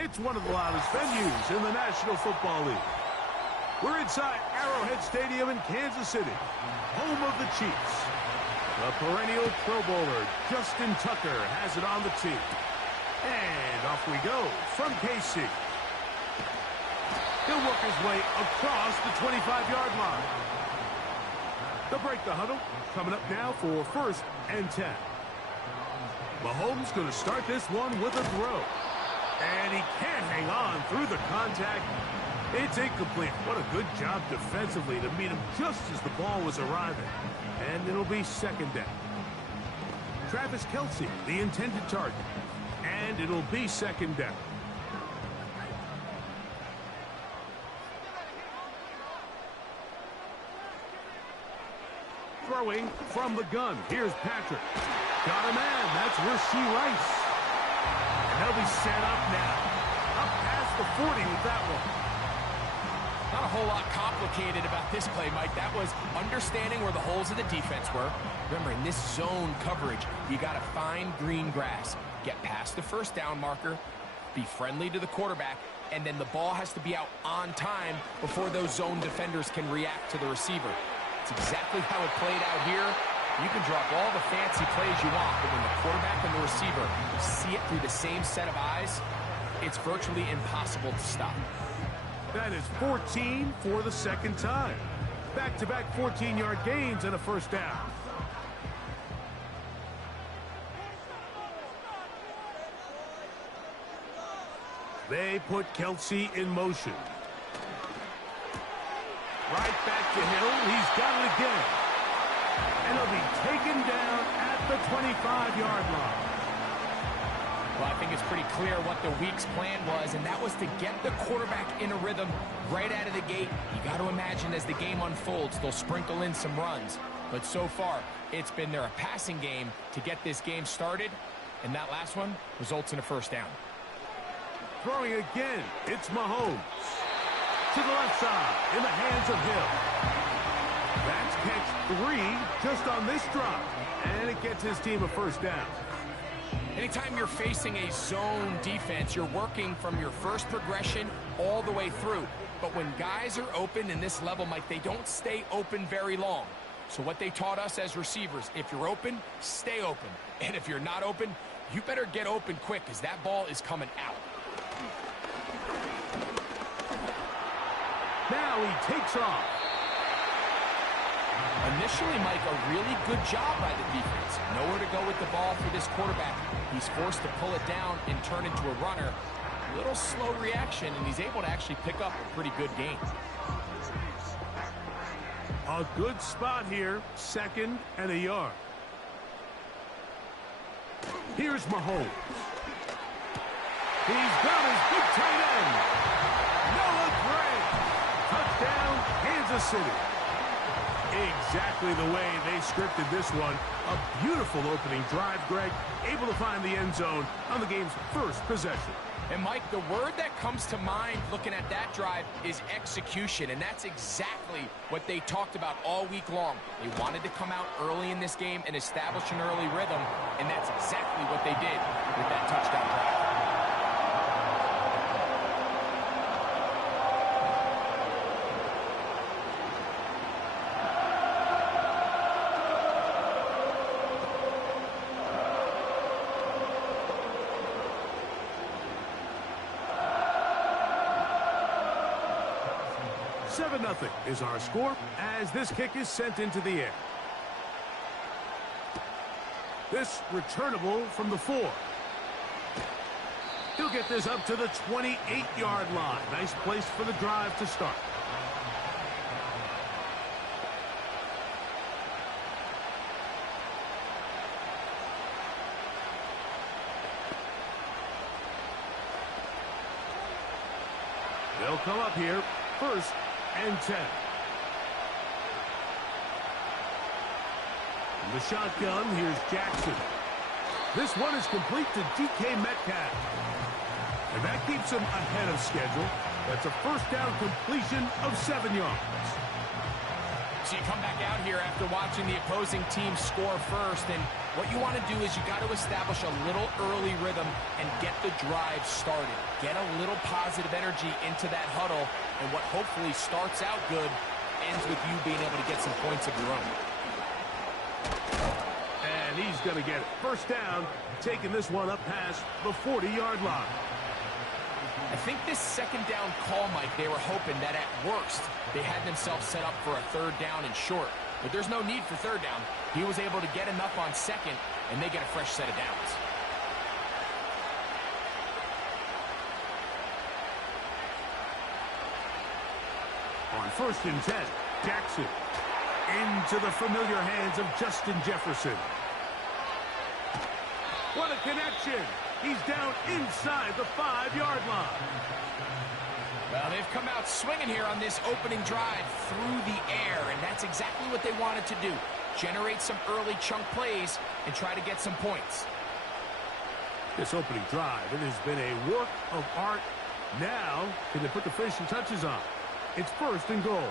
It's one of the loudest venues in the National Football League. We're inside Arrowhead Stadium in Kansas City, home of the Chiefs. The perennial Pro Bowler, Justin Tucker, has it on the tee. And off we go from KC. He'll work his way across the 25-yard line. They'll break the huddle. Coming up now for 1st and 10. Mahomes going to start this one with a throw. And he can't hang on through the contact. It's incomplete. What a good job defensively to meet him just as the ball was arriving. And it'll be 2nd down. Travis Kelce, the intended target. And it'll be 2nd down. Throwing from the gun. Here's Patrick. Got a man. That's Rashee Rice. And they'll be set up now. Up past the 40 with that one. Not a whole lot complicated about this play, Mike. That was understanding where the holes of the defense were. Remember, in this zone coverage, you got to find green grass. Get past the 1st down marker. Be friendly to the quarterback. And then the ball has to be out on time before those zone defenders can react to the receiver. It's exactly how it played out here. You can drop all the fancy plays you want, but when the quarterback and the receiver see it through the same set of eyes, it's virtually impossible to stop. That is 14 for the 2nd time. Back-to-back 14-yard gains and a 1st down. They put Kelce in motion. Right back to Hill. He's got it again. And he'll be taken down at the 25-yard line. Well, I think it's pretty clear what the week's plan was, and that was to get the quarterback in a rhythm right out of the gate. You got to imagine as the game unfolds, they'll sprinkle in some runs. But so far, it's been their passing game to get this game started, and that last one results in a 1st down. Throwing again, it's Mahomes. To the left side, in the hands of Hill. That's catch 3 just on this drop. And it gets his team a 1st down. Anytime you're facing a zone defense, you're working from your first progression all the way through. But when guys are open in this level, Mike, they don't stay open very long. So what they taught us as receivers, if you're open, stay open. And if you're not open, you better get open quick because that ball is coming out. Now he takes off. Initially, Mike, a really good job by the defense. Nowhere to go with the ball for this quarterback. He's forced to pull it down and turn into a runner. A little slow reaction, and he's able to actually pick up a pretty good gain. A good spot here, 2nd and a yard. Here's Mahomes. He's got his big tight end. Noah Gray. Touchdown, Kansas City. Exactly the way they scripted this one. A beautiful opening drive, Greg. Able to find the end zone on the game's 1st possession. And, Mike, the word that comes to mind looking at that drive is execution, and that's exactly what they talked about all week long. They wanted to come out early in this game and establish an early rhythm, and that's exactly what they did with that touchdown drive. Nothing is our score as this kick is sent into the air. This returnable from the 4. He'll get this up to the 28-yard line. Nice place for the drive to start. They'll come up here, 1st and 10. In the shotgun, here's Jackson. This one is complete to DK Metcalf. And that keeps him ahead of schedule. That's a 1st down completion of 7 yards. So you come back out here after watching the opposing team score first, and what you want to do is you got to establish a little early rhythm and get the drive started. Get a little positive energy into that huddle, and what hopefully starts out good ends with you being able to get some points of your own. And he's going to get it. First down, taking this one up past the 40-yard line. I think this second down call, Mike, they were hoping that at worst they had themselves set up for a third down and short. But there's no need for third down. He was able to get enough on second, and they get a fresh set of downs. On 1st and 10, Jackson into the familiar hands of Justin Jefferson. What a connection! He's down inside the 5-yard line. Well, they've come out swinging here on this opening drive through the air, and that's exactly what they wanted to do. Generate some early chunk plays and try to get some points. This opening drive, it has been a work of art. Now, can they put the finishing touches on? It's 1st and goal.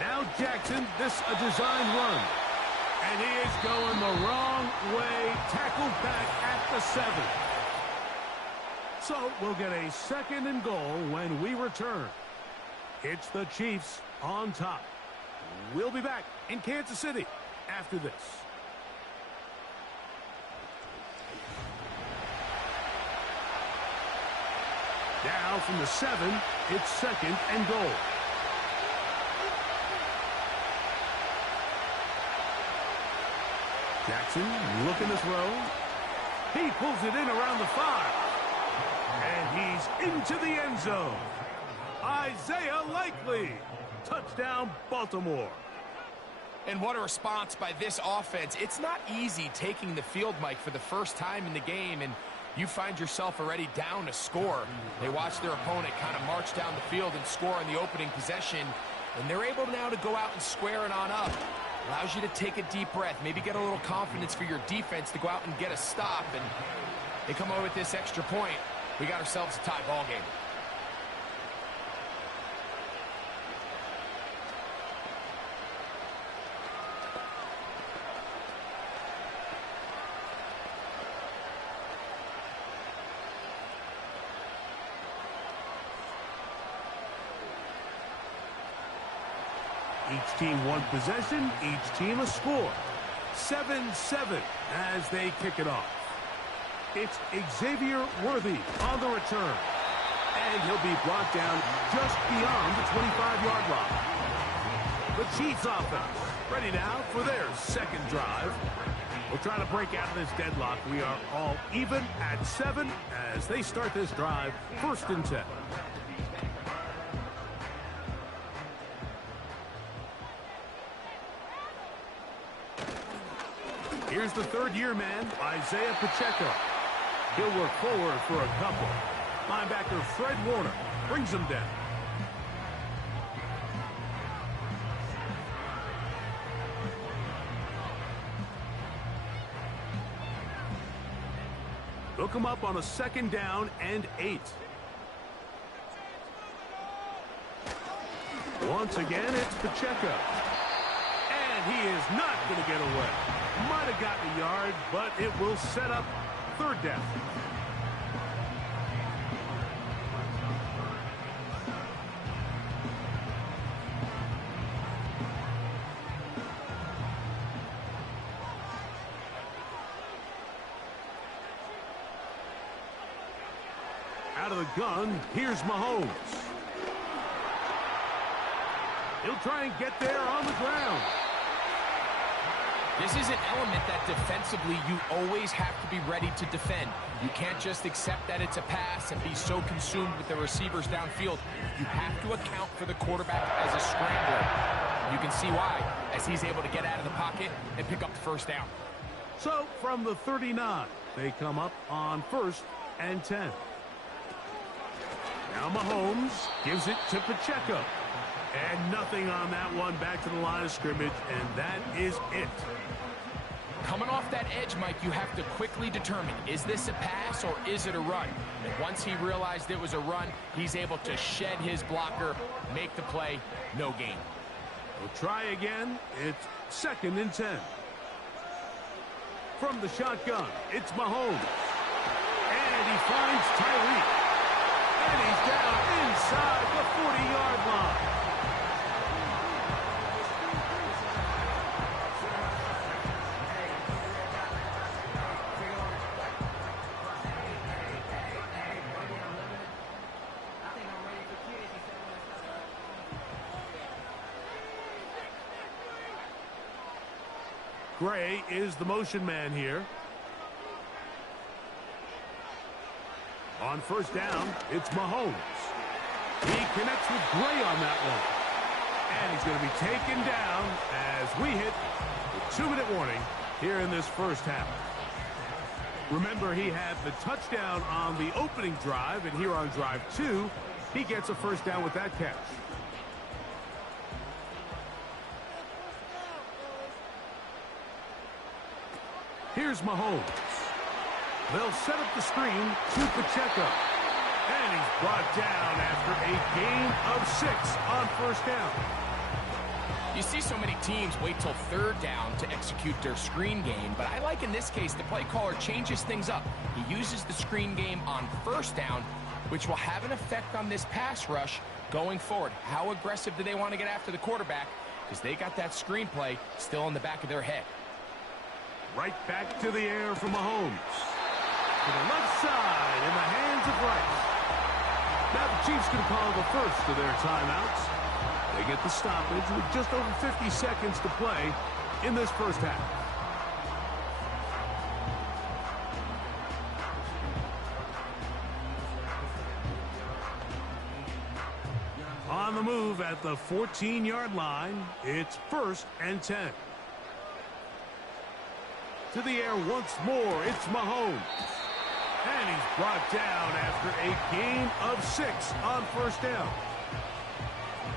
Now Jackson, this a design run. And he is going the wrong way, tackled back at the 7. So we'll get a 2nd and goal when we return. It's the Chiefs on top. We'll be back in Kansas City after this. Now from the 7, it's 2nd and goal. Jackson looking to throw. He pulls it in around the 5. And he's into the end zone. Isaiah Likely. Touchdown, Baltimore. And what a response by this offense. It's not easy taking the field, Mike, for the first time in the game, and you find yourself already down a score. They watch their opponent kind of march down the field and score on the opening possession, and they're able now to go out and square it on up. Allows you to take a deep breath, maybe get a little confidence for your defense to go out and get a stop, and they come away with this extra point. We got ourselves a tie ball game. Each team one possession, each team a score. 7-7 as they kick it off. It's Xavier Worthy on the return. And he'll be brought down just beyond the 25-yard line. The Chiefs offense ready now for their 2nd drive. We'll try to break out of this deadlock. We are all even at 7 as they start this drive, 1st and 10. Here's the 3rd-year man, Isaiah Pacheco. He'll work forward for a couple. Linebacker Fred Warner brings him down. Hook him up on a 2nd down and 8. Once again, it's Pacheco. And he is not going to get away. Might have gotten a yard, but it will set up 3rd down. Out of the gun, here's Mahomes. He'll try and get there on the ground. This is an element that defensively you always have to be ready to defend. You can't just accept that it's a pass and be so consumed with the receivers downfield. You have to account for the quarterback as a scrambler. You can see why, as he's able to get out of the pocket and pick up the 1st down. So from the 39, they come up on 1st and 10. Now Mahomes gives it to Pacheco. And nothing on that one, back to the line of scrimmage, and that is it. Coming off that edge, Mike, you have to quickly determine, is this a pass or is it a run? And once he realized it was a run, he's able to shed his blocker, make the play, no gain. We'll try again. It's 2nd and 10. From the shotgun, it's Mahomes. And he finds Tyreek. And he's down inside the 40-yard line. Gray is the motion man here. On first down, it's Mahomes. He connects with Gray on that one. And he's going to be taken down as we hit the 2-minute warning here in this first half. Remember, he had the touchdown on the opening drive, and here on drive 2, he gets a first down with that catch. Here's Mahomes. They'll set up the screen to Pacheco. And he's brought down after a gain of 6 on first down. You see so many teams wait till third down to execute their screen game, but I like in this case the play caller changes things up. He uses the screen game on first down, which will have an effect on this pass rush going forward. How aggressive do they want to get after the quarterback? Because they got that screen play still in the back of their head. Right back to the air for Mahomes. To the left side in the hands of Rice. Now the Chiefs can call the first of their timeouts. They get the stoppage with just over 50 seconds to play in this first half. On the move at the 14-yard line, it's 1st and 10. To the air once more, it's Mahomes. And he's brought down after a gain of 6 on first down.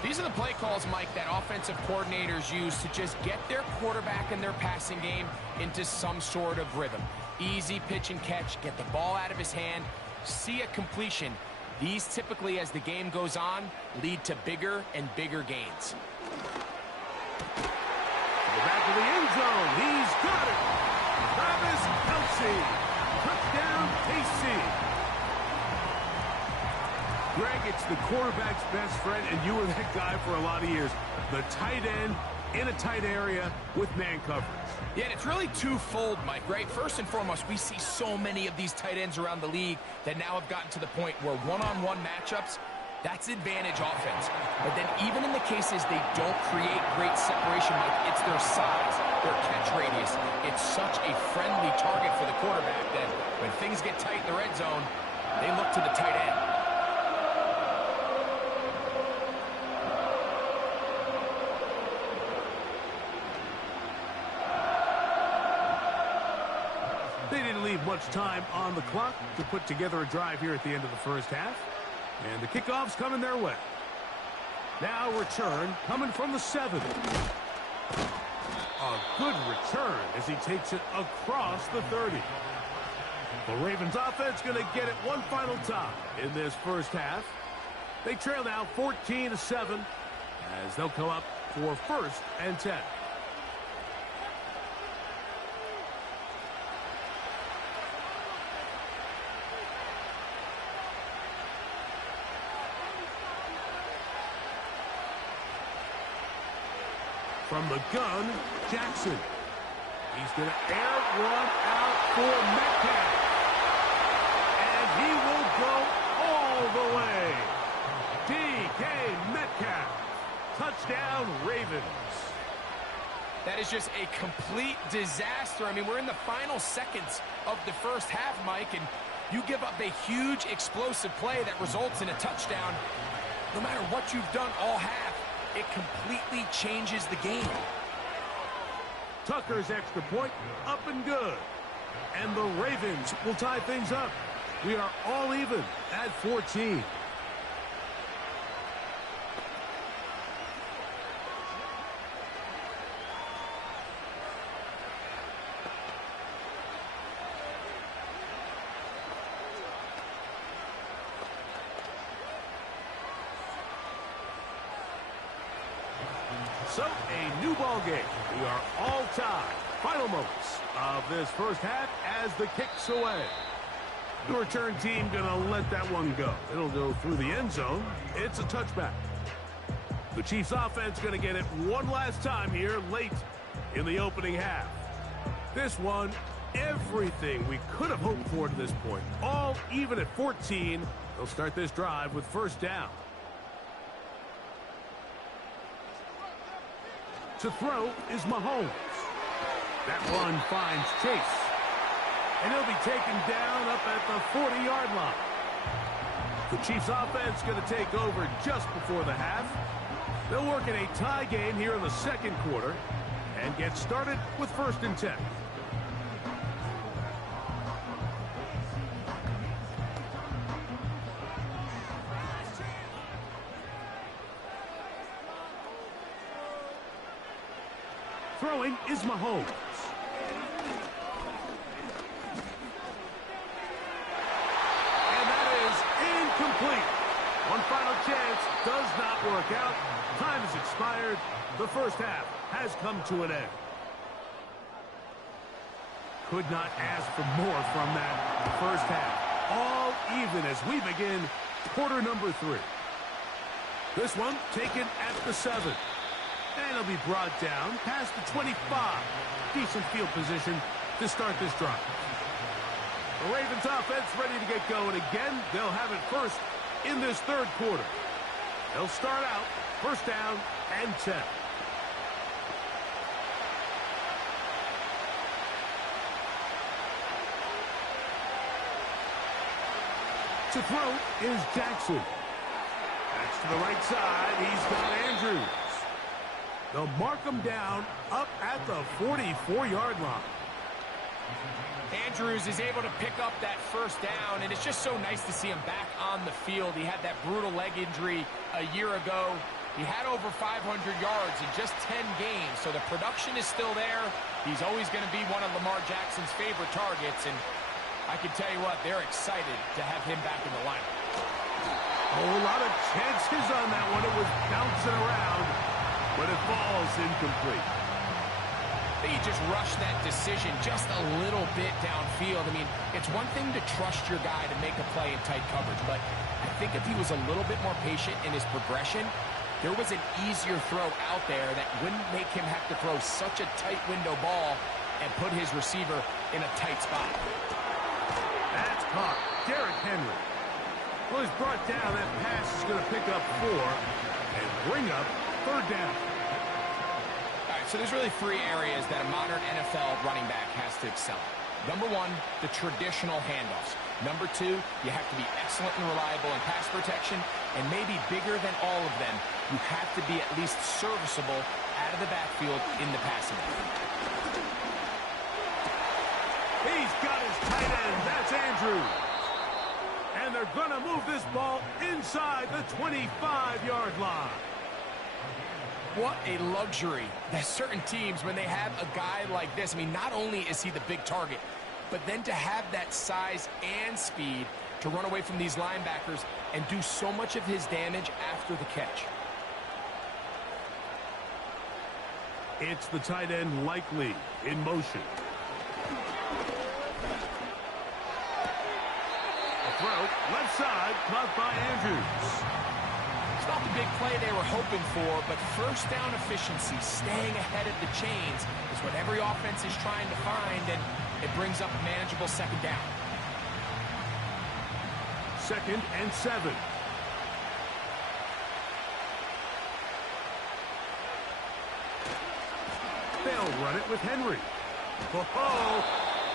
These are the play calls, Mike, that offensive coordinators use to just get their quarterback and their passing game into some sort of rhythm. Easy pitch and catch, get the ball out of his hand, see a completion. These typically, as the game goes on, lead to bigger and bigger gains. To the back of the end zone, he's got it. Travis Kelce. Touchdown, KC. Greg, it's the quarterback's best friend, and you were that guy for a lot of years. The tight end in a tight area with man coverage. Yeah, and it's really twofold, Mike, right? First and foremost, we see so many of these tight ends around the league that now have gotten to the point where one-on-one matchups, that's advantage offense. But then even in the cases they don't create great separation, Mike, it's their size, their catch radius. It's such a friendly target for the quarterback that when things get tight in the red zone, they look to the tight end. They didn't leave much time on the clock to put together a drive here at the end of the first half. And the kickoff's coming their way. Now return coming from the 7. A good return as he takes it across the 30. The Ravens offense going to get it one final time in this first half. They trail now 14-7 as they'll come up for 1st and 10. From the gun, Jackson. He's going to air one out for Metcalf. And he will go all the way. DK Metcalf. Touchdown, Ravens. That is just a complete disaster. I mean, we're in the final seconds of the first half, Mike, and you give up a huge explosive play that results in a touchdown. No matter what you've done all half, it completely changes the game. Tucker's extra point, up and good. And the Ravens will tie things up. We are all even at 14. So, a new ball game. We are all tied. Final moments of this first half as the kick's away. The return team going to let that one go. It'll go through the end zone. It's a touchback. The Chiefs offense going to get it one last time here late in the opening half. This one, everything we could have hoped for to this point. All even at 14. They'll start this drive with first down. To throw is Mahomes. That one finds Chase. And he'll be taken down up at the 40-yard line. The Chiefs offense going to take over just before the half. They'll work in a tie game here in the second quarter and get started with 1st and 10. Throwing is Mahomes. And that is incomplete. One final chance does not work out. Time has expired. The first half has come to an end. Could not ask for more from that first half. All even as we begin quarter number 3. This one taken at the 7. And he'll be brought down past the 25. Decent field position to start this drive. The Ravens offense ready to get going again. They'll have it first in this third quarter. They'll start out 1st down and 10. To throw is Jackson. That's to the right side. He's got Andrews. They'll mark him down up at the 44-yard line. Andrews is able to pick up that 1st down, and it's just so nice to see him back on the field. He had that brutal leg injury a year ago. He had over 500 yards in just 10 games, so the production is still there. He's always going to be one of Lamar Jackson's favorite targets, and I can tell you what, they're excited to have him back in the lineup. A whole lot of chances on that one. It was bouncing around, but it falls incomplete. He just rushed that decision just a little bit downfield. I mean, it's one thing to trust your guy to make a play in tight coverage, but I think if he was a little bit more patient in his progression, there was an easier throw out there that wouldn't make him have to throw such a tight window ball and put his receiver in a tight spot. That's caught. Derrick Henry. Well, he's brought down. That pass is going to pick up 4 and bring up 3rd down. So there's really 3 areas that a modern NFL running back has to excel at. Number 1, the traditional handoffs. Number 2, you have to be excellent and reliable in pass protection. And maybe bigger than all of them, you have to be at least serviceable out of the backfield in the passing game. He's got his tight end. That's Andrews. And they're going to move this ball inside the 25-yard line. What a luxury that certain teams, when they have a guy like this, I mean, not only is he the big target, but then to have that size and speed to run away from these linebackers and do so much of his damage after the catch. It's the tight end Likely in motion. A throw, left side, caught by Andrews. It's not the big play they were hoping for, but 1st down efficiency, staying ahead of the chains, is what every offense is trying to find, and it brings up a manageable 2nd down. 2nd and 7. They'll run it with Henry. Oh,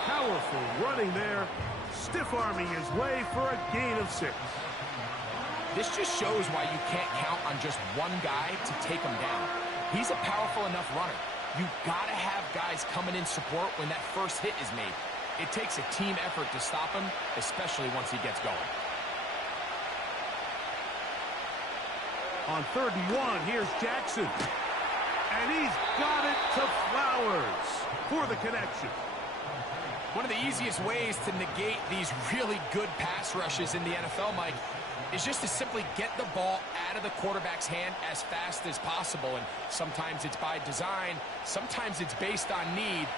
powerful running there, stiff-arming his way for a gain of 6. This just shows why you can't count on just one guy to take him down. He's a powerful enough runner. You've got to have guys coming in support when that first hit is made. It takes a team effort to stop him, especially once he gets going. On 3rd and 1, here's Jackson. And he's got it to Flowers for the connection. One of the easiest ways to negate these really good pass rushes in the NFL, Mike, is just to simply get the ball out of the quarterback's hand as fast as possible. And sometimes it's by design, sometimes it's based on need.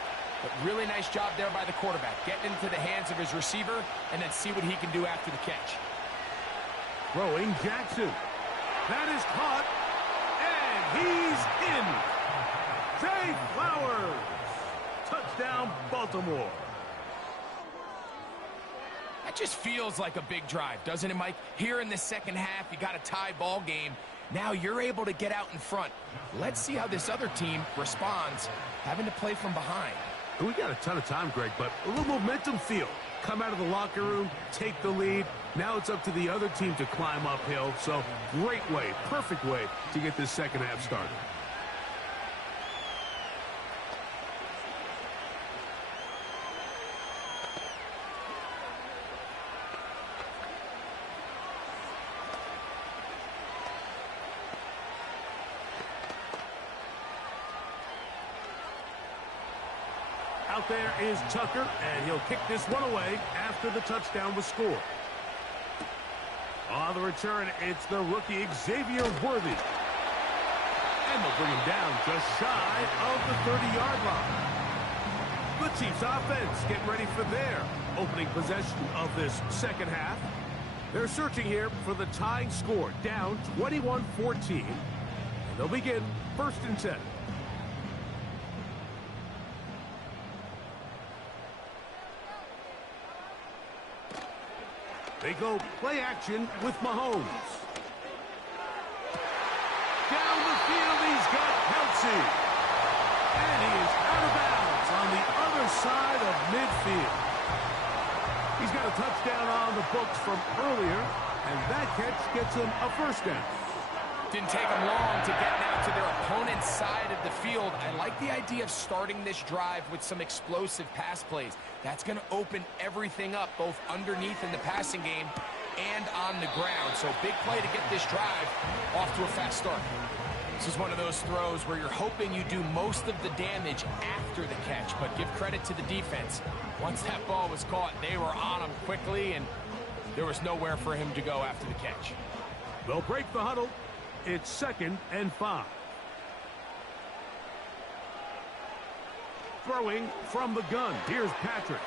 But really nice job there by the quarterback, getting into the hands of his receiver and then see what he can do after the catch. Throwing Jackson. That is caught, and he's in. Zay Flowers. Touchdown, Baltimore. That just feels like a big drive, doesn't it, Mike? Here in the second half, you got a tie ball game. Now you're able to get out in front. Let's see how this other team responds, having to play from behind. We got a ton of time, Greg, but a little momentum feel. Come out of the locker room, take the lead. Now it's up to the other team to climb uphill. So great way, perfect way to get this second half started. Out there is Tucker, and he'll kick this one away after the touchdown was scored. On the return, it's the rookie Xavier Worthy. And they'll bring him down just shy of the 30-yard line. The Chiefs offense getting ready for their opening possession of this second half. They're searching here for the tying score, down 21-14. And they'll begin 1st and 10. They go play action with Mahomes. Down the field, he's got Kelsey. And he is out of bounds on the other side of midfield. He's got a touchdown on the books from earlier, and that catch gets him a first down. Didn't take them long to get now to their opponent's side of the field. I like the idea of starting this drive with some explosive pass plays. That's going to open everything up, both underneath in the passing game and on the ground. So big play to get this drive off to a fast start. This is one of those throws where you're hoping you do most of the damage after the catch, but give credit to the defense. Once that ball was caught, they were on him quickly, and there was nowhere for him to go after the catch. They'll break the huddle. It's 2nd and 5. Throwing from the gun. Here's Patrick.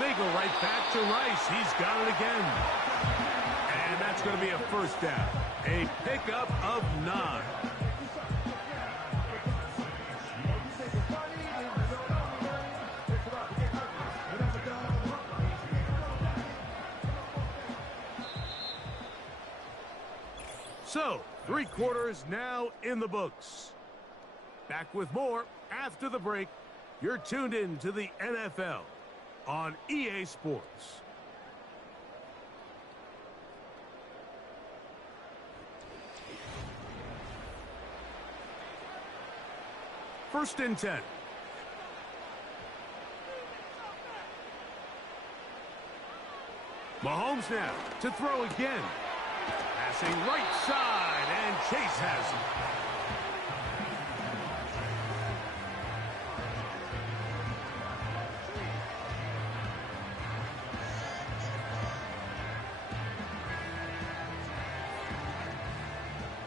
They go right back to Rice. He's got it again. And that's going to be a first down. A pickup of 9. So, 3 quarters now in the books. Back with more after the break. You're tuned in to the NFL on EA Sports. First and 10. Mahomes now to throw again. Passing right side, and Chase has him.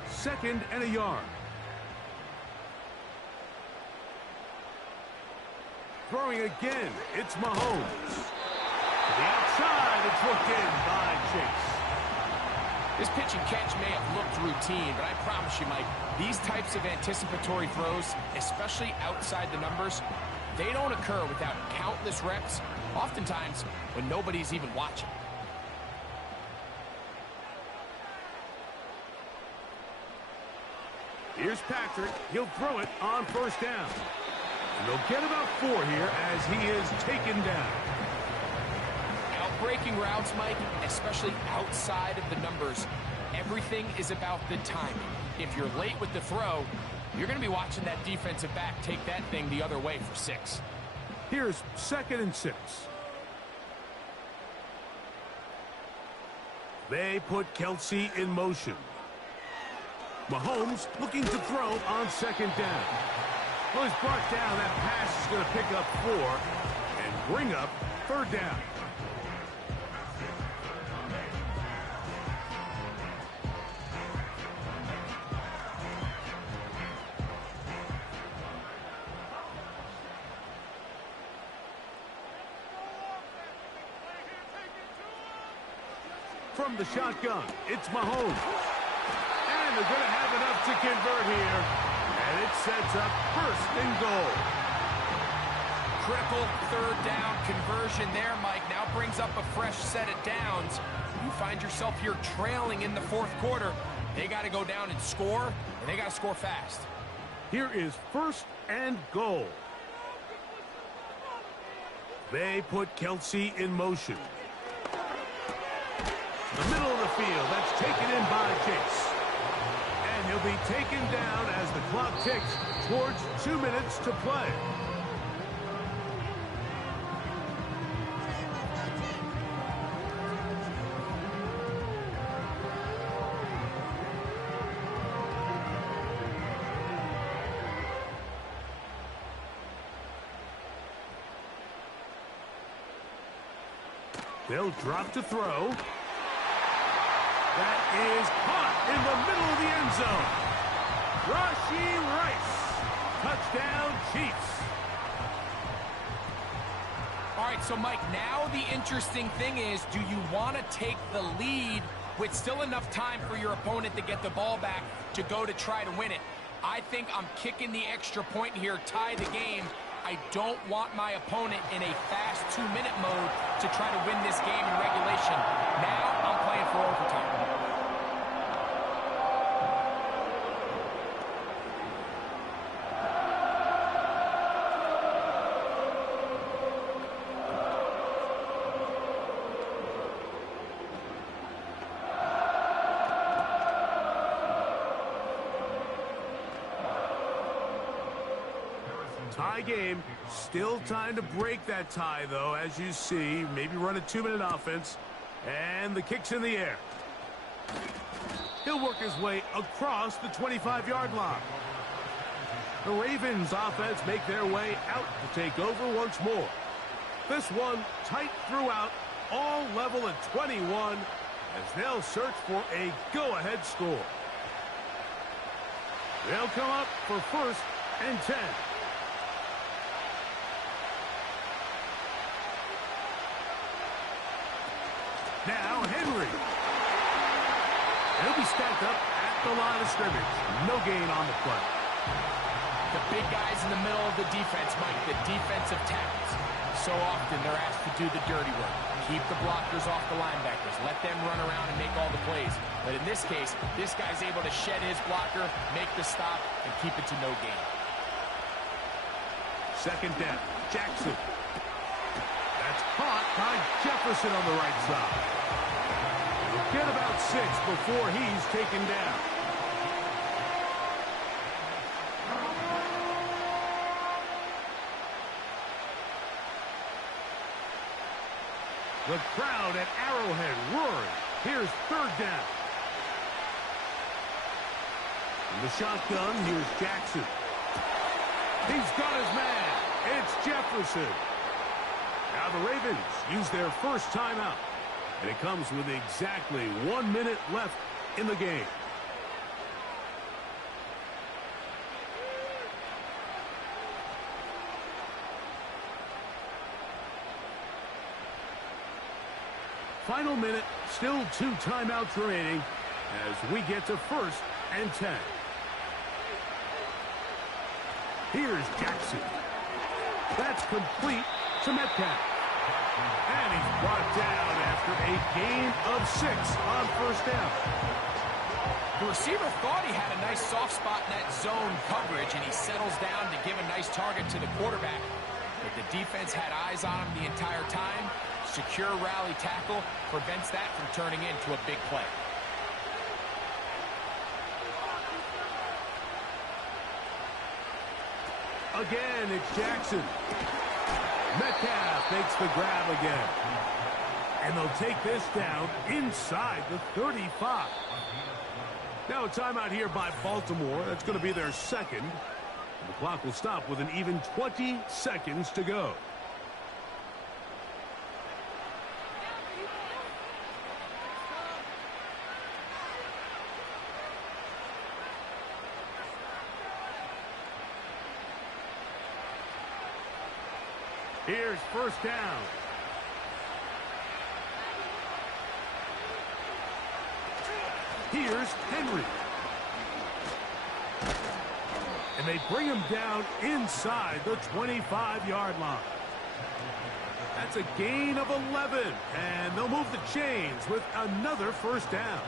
Second and a yard. Throwing again, it's Mahomes. To the outside, it's hooked in by Chase. This pitch and catch may have looked routine, but I promise you, Mike, these types of anticipatory throws, especially outside the numbers, they don't occur without countless reps, oftentimes when nobody's even watching. Here's Patrick. He'll throw it on first down. And they'll get about 4 here as he is taken down. Breaking routes, Mike, especially outside of the numbers, everything is about the timing. If you're late with the throw, you're going to be watching that defensive back take that thing the other way for 6. Here's 2nd and 6. They put Kelsey in motion. Mahomes looking to throw on 2nd down. Well, he's brought down. That pass is going to pick up 4 and bring up 3rd down. From the shotgun, it's Mahomes. And they're going to have enough to convert here. And it sets up 1st and goal. Critical 3rd down conversion there, Mike. Now brings up a fresh set of downs. You find yourself here trailing in the 4th quarter. They got to go down and score, and they got to score fast. Here is 1st and goal. They put Kelsey in motion. The middle of the field, that's taken in by Chase. And he'll be taken down as the clock ticks towards 2 minutes to play. They'll drop to throw. That is caught in the middle of the end zone. Rashee Rice. Touchdown, Chiefs. All right, so Mike, now the interesting thing is, do you want to take the lead with still enough time for your opponent to get the ball back to go to try to win it? I think I'm kicking the extra point here, tie the game. I don't want my opponent in a fast 2-minute mode to try to win this game in regulation. Now I'm playing for overtime. Tie game. Still time to break that tie, though, as you see. Maybe run a 2-minute offense. And the kick's in the air. He'll work his way across the 25-yard line. The Ravens offense make their way out to take over once more. This one tight throughout, all level at 21, as they'll search for a go-ahead score. They'll come up for 1st and 10. Now Henry. He'll be stacked up at the line of scrimmage. No gain on the play. The big guys in the middle of the defense, Mike, the defensive tackles. So often they're asked to do the dirty work. Keep the blockers off the linebackers. Let them run around and make all the plays. But in this case, this guy's able to shed his blocker, make the stop, and keep it to no gain. 2nd down. Jackson. That's caught by Jefferson on the right side. He'll get about 6 before he's taken down. The crowd at Arrowhead roaring. Here's 3rd down. In the shotgun, here's Jackson. He's got his man. It's Jefferson. Now the Ravens use their first timeout. And it comes with exactly 1 minute left in the game. Final minute, still 2 timeouts remaining as we get to 1st and 10. Here's Jackson. That's complete to Metcalf. And he's brought down after a gain of 6 on 1st down. The receiver thought he had a nice soft spot in that zone coverage, and he settles down to give a nice target to the quarterback. But the defense had eyes on him the entire time. Secure rally tackle prevents that from turning into a big play. Again, it's Jackson. Metcalf makes the grab again. And they'll take this down inside the 35. Now a timeout here by Baltimore. That's going to be their 2nd. The clock will stop with an even 20 seconds to go. Here's 1st down. Here's Henry. And they bring him down inside the 25-yard line. That's a gain of 11. And they'll move the chains with another 1st down.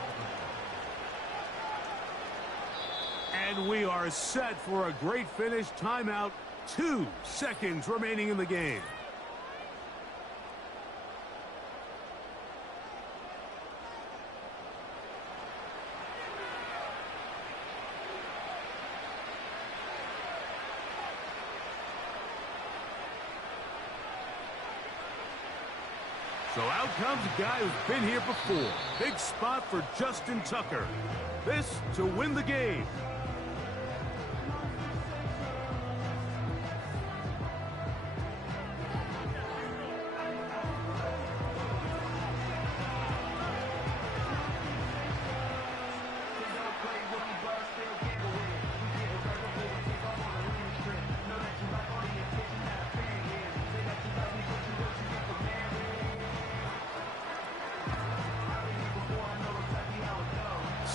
And we are set for a great finish. Timeout. 2 seconds remaining in the game. So out comes a guy who's been here before. Big spot for Justin Tucker. This to win the game.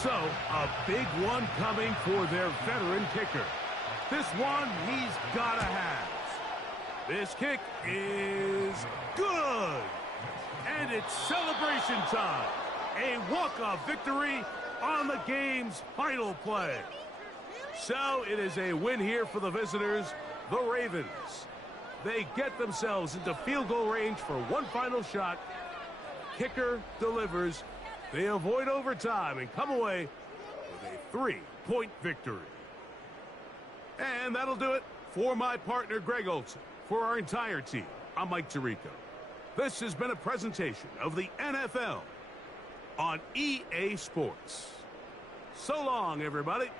So, a big one coming for their veteran kicker. This one he's gotta have. This kick is good. And it's celebration time. A walk-off victory on the game's final play. So, it is a win here for the visitors, the Ravens. They get themselves into field goal range for one final shot. Kicker delivers. They avoid overtime and come away with a 3-point victory. And that'll do it for my partner, Greg Olson. For our entire team, I'm Mike Tirico. This has been a presentation of the NFL on EA Sports. So long, everybody.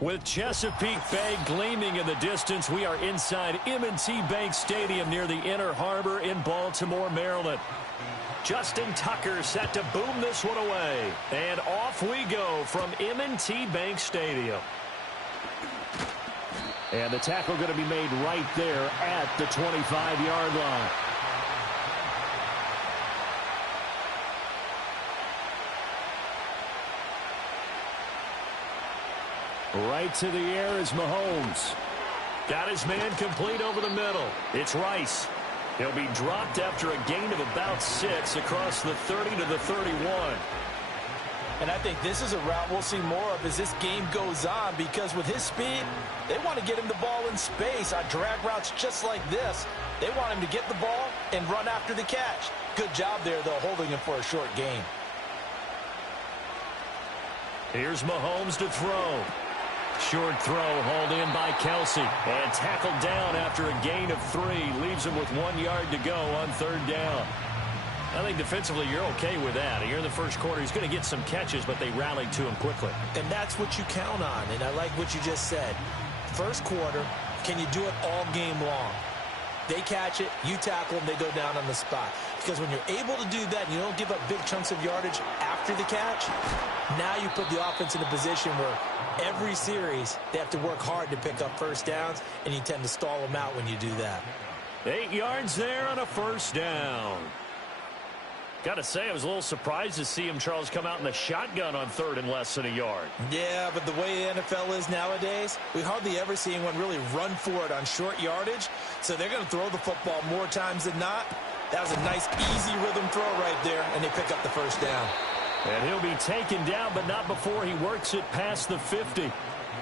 With Chesapeake Bay gleaming in the distance, we are inside M&T Bank Stadium near the Inner Harbor in Baltimore, Maryland. Justin Tucker set to boom this one away. And off we go from M&T Bank Stadium. And the tackle going to be made right there at the 25-yard line. Right to the air is Mahomes. Got his man complete over the middle. It's Rice. He'll be dropped after a gain of about 6 across the 30 to the 31. And I think this is a route we'll see more of as this game goes on, because with his speed, they want to get him the ball in space on drag routes just like this. They want him to get the ball and run after the catch. Good job there, though, holding him for a short gain. Here's Mahomes to throw. Short throw hauled in by Kelsey. And tackled down after a gain of 3. Leaves him with 1 yard to go on 3rd down. I think defensively you're okay with that. Here in the first quarter, he's going to get some catches, but they rallied to him quickly. And that's what you count on, and I like what you just said. First quarter, can you do it all game long? They catch it, you tackle them, they go down on the spot. Because when you're able to do that and you don't give up big chunks of yardage after the catch, now you put the offense in a position where every series they have to work hard to pick up first downs, and you tend to stall them out when you do that. 8 yards there on a first down. Got to say, I was a little surprised to see him, Charles, come out in the shotgun on 3rd and less than a yard. Yeah, but the way the NFL is nowadays, we hardly ever see anyone really run for it on short yardage. So they're going to throw the football more times than not. That was a nice, easy rhythm throw right there, and they pick up the first down. And he'll be taken down, but not before he works it past the 50.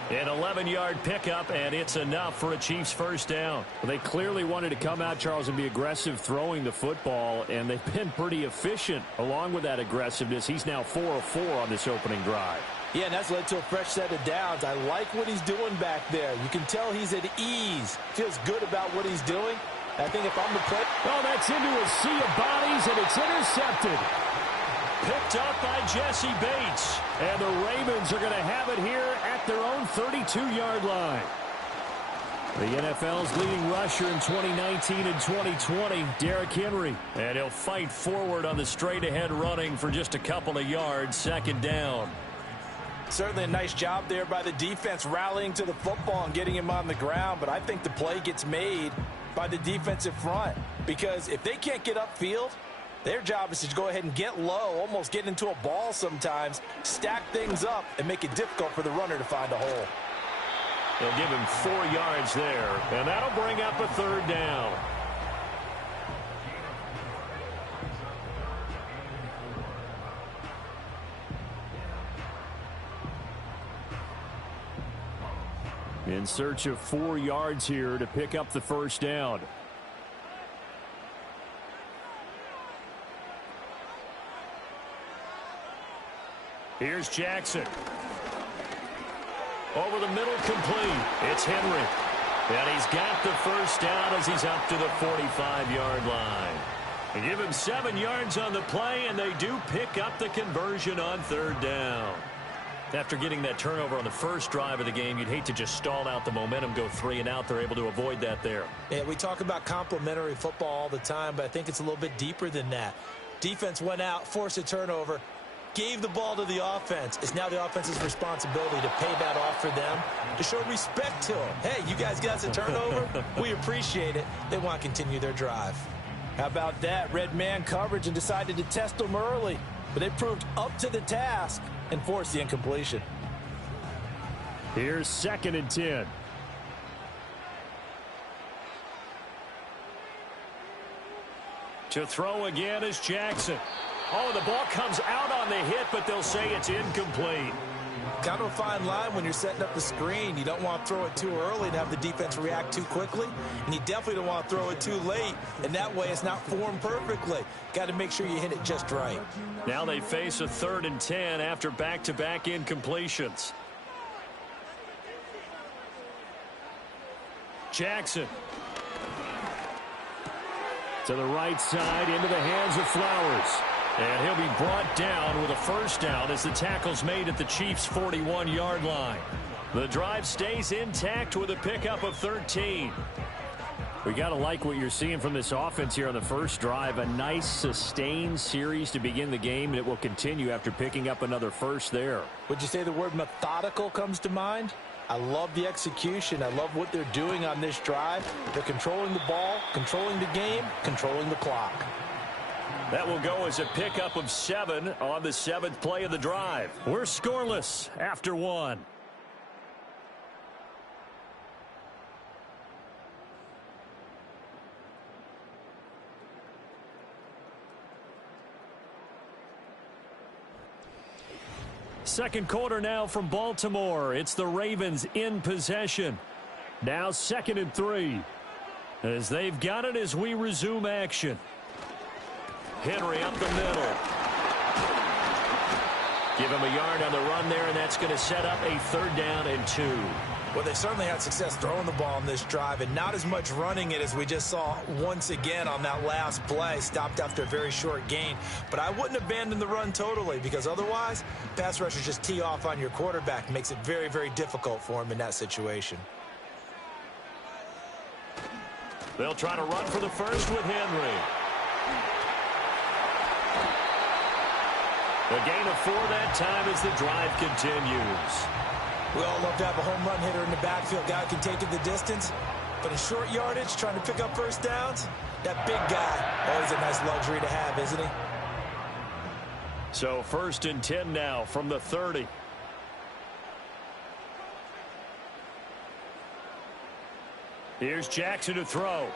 An 11-yard pickup, and it's enough for a Chiefs first down. Well, they clearly wanted to come out, Charles, and be aggressive throwing the football, and they've been pretty efficient along with that aggressiveness. He's now 4 of 4 on this opening drive. Yeah, and that's led to a fresh set of downs. I like what he's doing back there. You can tell he's at ease. Feels good about what he's doing. I think if I'm the play... Oh, that's into a sea of bodies, and it's intercepted. Picked up by Jesse Bates. And the Ravens are going to have it here at their own 32-yard line. The NFL's leading rusher in 2019 and 2020, Derrick Henry. And he'll fight forward on the straight-ahead running for just a couple of yards, 2nd down. Certainly a nice job there by the defense rallying to the football and getting him on the ground. But I think the play gets made by the defensive front, because if they can't get upfield, their job is to go ahead and get low, almost get into a ball sometimes, stack things up, and make it difficult for the runner to find a hole. They'll give him 4 yards there, and that'll bring up a 3rd down. In search of 4 yards here to pick up the first down. Here's Jackson. Over the middle, complete. It's Henry. And he's got the first down as he's up to the 45-yard line. They give him 7 yards on the play, and they do pick up the conversion on 3rd down. After getting that turnover on the first drive of the game, you'd hate to just stall out the momentum, go 3 and out. They're able to avoid that there. Yeah, we talk about complementary football all the time, but I think it's a little bit deeper than that. Defense went out, forced a turnover, gave the ball to the offense. It's now the offense's responsibility to pay that off for them, to show respect to them. Hey, you guys got us a turnover? We appreciate it. They want to continue their drive. How about that? Red man coverage and decided to test them early, but they proved up to the task and forced the incompletion. Here's 2nd and 10. To throw again is Jackson. Oh, the ball comes out on the hit, but they'll say it's incomplete. Kind of a fine line when you're setting up the screen. You don't want to throw it too early and have the defense react too quickly, and you definitely don't want to throw it too late, and that way it's not formed perfectly. Got to make sure you hit it just right. Now they face a 3rd and 10 after back-to-back incompletions. Jackson. To the right side, into the hands of Flowers. And he'll be brought down with a first down as the tackle's made at the Chiefs' 41-yard line. The drive stays intact with a pickup of 13. We got to like what you're seeing from this offense here on the first drive. A nice sustained series to begin the game, and it will continue after picking up another first there. Would you say the word methodical comes to mind? I love the execution. I love what they're doing on this drive. They're controlling the ball, controlling the game, controlling the clock. That will go as a pickup of 7 on the 7th play of the drive. We're scoreless after 1. Second quarter now from Baltimore. It's the Ravens in possession. Now 2nd and 3. As they've got it as we resume action. Henry up the middle. Give him a yard on the run there, and that's going to set up a 3rd down and 2. Well, they certainly had success throwing the ball in this drive, and not as much running it as we just saw once again on that last play. Stopped after a very short gain. But I wouldn't abandon the run totally, because otherwise, pass rushers just tee off on your quarterback. Makes it very, very difficult for him in that situation. They'll try to run for the first with Henry. A gain of 4 that time as the drive continues. We all love to have a home run hitter in the backfield. Guy can take it the distance. But in short yardage, trying to pick up first downs, that big guy, always a nice luxury to have, isn't he? So 1st and 10 now from the 30. Here's Jackson to throw.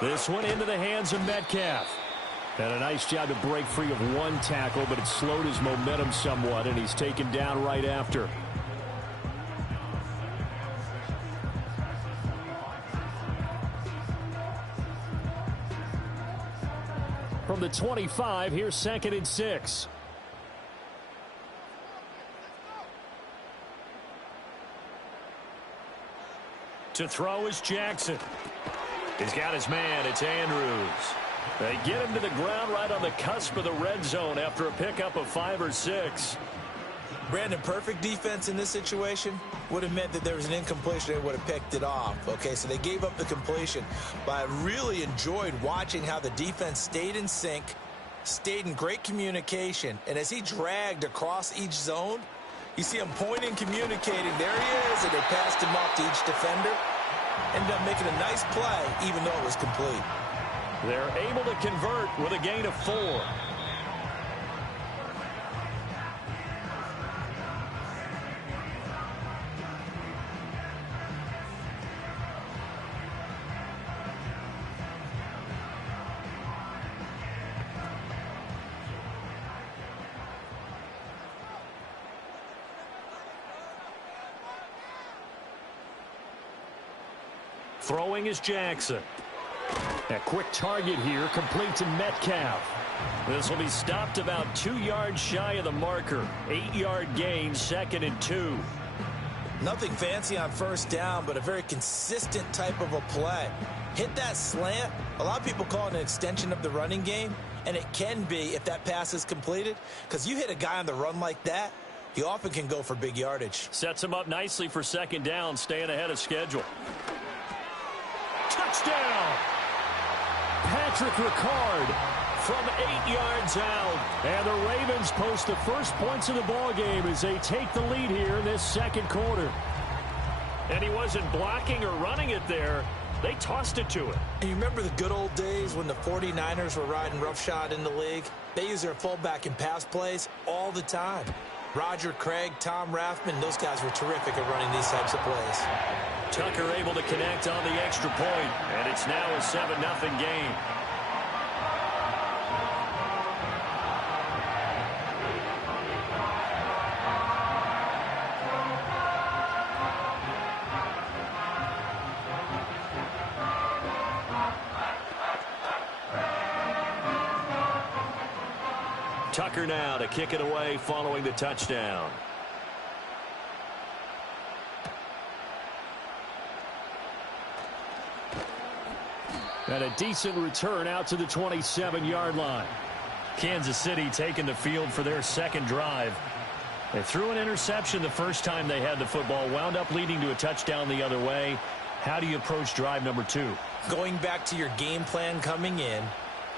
This one into the hands of Metcalf. And a nice job to break free of 1 tackle, but it slowed his momentum somewhat, and he's taken down right after. From the 25, here's 2nd and 6. To throw is Jackson. He's got his man. It's Andrews. They get him to the ground right on the cusp of the red zone after a pickup of 5 or 6. Brandon, perfect defense in this situation would have meant that there was an incompletion. They would have picked it off. Okay, so they gave up the completion. But I really enjoyed watching how the defense stayed in sync, stayed in great communication. And as he dragged across each zone, you see him pointing, communicating. There he is, and they passed him off to each defender. Ended up making a nice play, even though it was complete. They're able to convert with a gain of 4. Throwing is Jackson. A quick target here, complete to Metcalf. This will be stopped about 2 yards shy of the marker. 8-yard gain, 2nd and 2. Nothing fancy on first down, but a very consistent type of a play. Hit that slant. A lot of people call it an extension of the running game, and it can be if that pass is completed, because you hit a guy on the run like that, he often can go for big yardage. Sets him up nicely for 2nd down, staying ahead of schedule. Touchdown! Patrick Ricard from 8 yards out. And the Ravens post the first points of the ball game as they take the lead here in this 2nd quarter. And he wasn't blocking or running it there. They tossed it to him. And you remember the good old days when the 49ers were riding roughshod in the league? They use their fullback in pass plays all the time. Roger Craig, Tom Rathman, those guys were terrific at running these types of plays. Tucker able to connect on the extra point, and it's now a 7-0 game. Tucker now to kick it away following the touchdown. And a decent return out to the 27-yard line. Kansas City taking the field for their 2nd drive. They threw an interception the first time they had the football, wound up leading to a touchdown the other way. How do you approach drive number 2? Going back to your game plan coming in,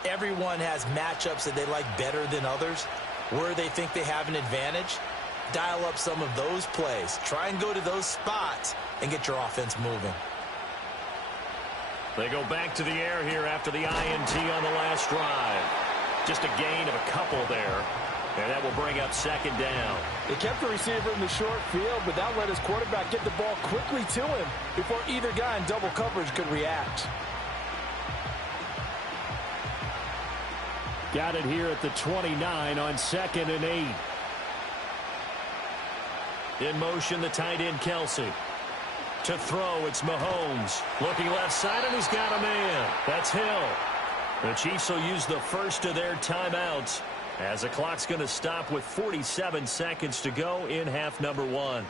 everyone has matchups that they like better than others. Where they think they have an advantage, dial up some of those plays. Try and go to those spots and get your offense moving. They go back to the air here after the INT on the last drive. Just a gain of a couple there. And that will bring up second down. They kept the receiver in the short field, but that let his quarterback get the ball quickly to him before either guy in double coverage could react. Got it here at the 29 on 2nd and 8. In motion, the tight end, Kelsey. To throw, it's Mahomes. Looking left side, and he's got a man. That's Hill. The Chiefs will use the first of their timeouts, as the clock's going to stop with 47 seconds to go in half number 1.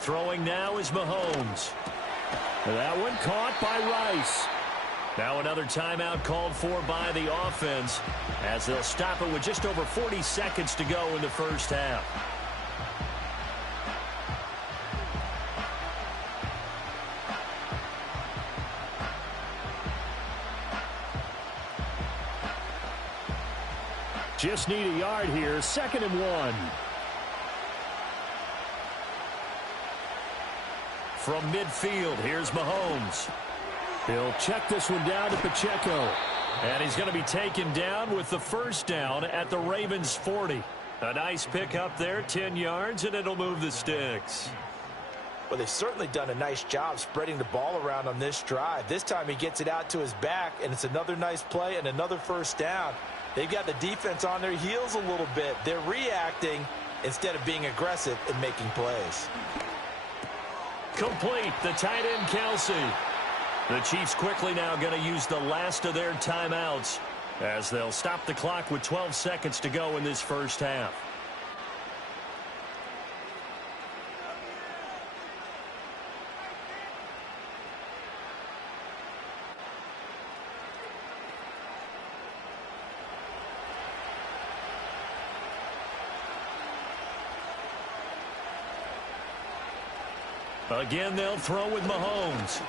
Throwing now is Mahomes. That one caught by Rice. Now another timeout called for by the offense, as they'll stop it with just over 40 seconds to go in the first half. Just need a yard here. 2nd and 1. From midfield, here's Mahomes. He'll check this one down to Pacheco. And he's going to be taken down with the first down at the Ravens 40. A nice pick up there, 10 yards, and it'll move the sticks. Well, they've certainly done a nice job spreading the ball around on this drive. This time he gets it out to his back, and it's another nice play and another first down. They've got the defense on their heels a little bit. They're reacting instead of being aggressive and making plays. Complete, the tight end, Kelsey. The Chiefs quickly now going to use the last of their timeouts, as they'll stop the clock with 12 seconds to go in this first half. Again, they'll throw with Mahomes.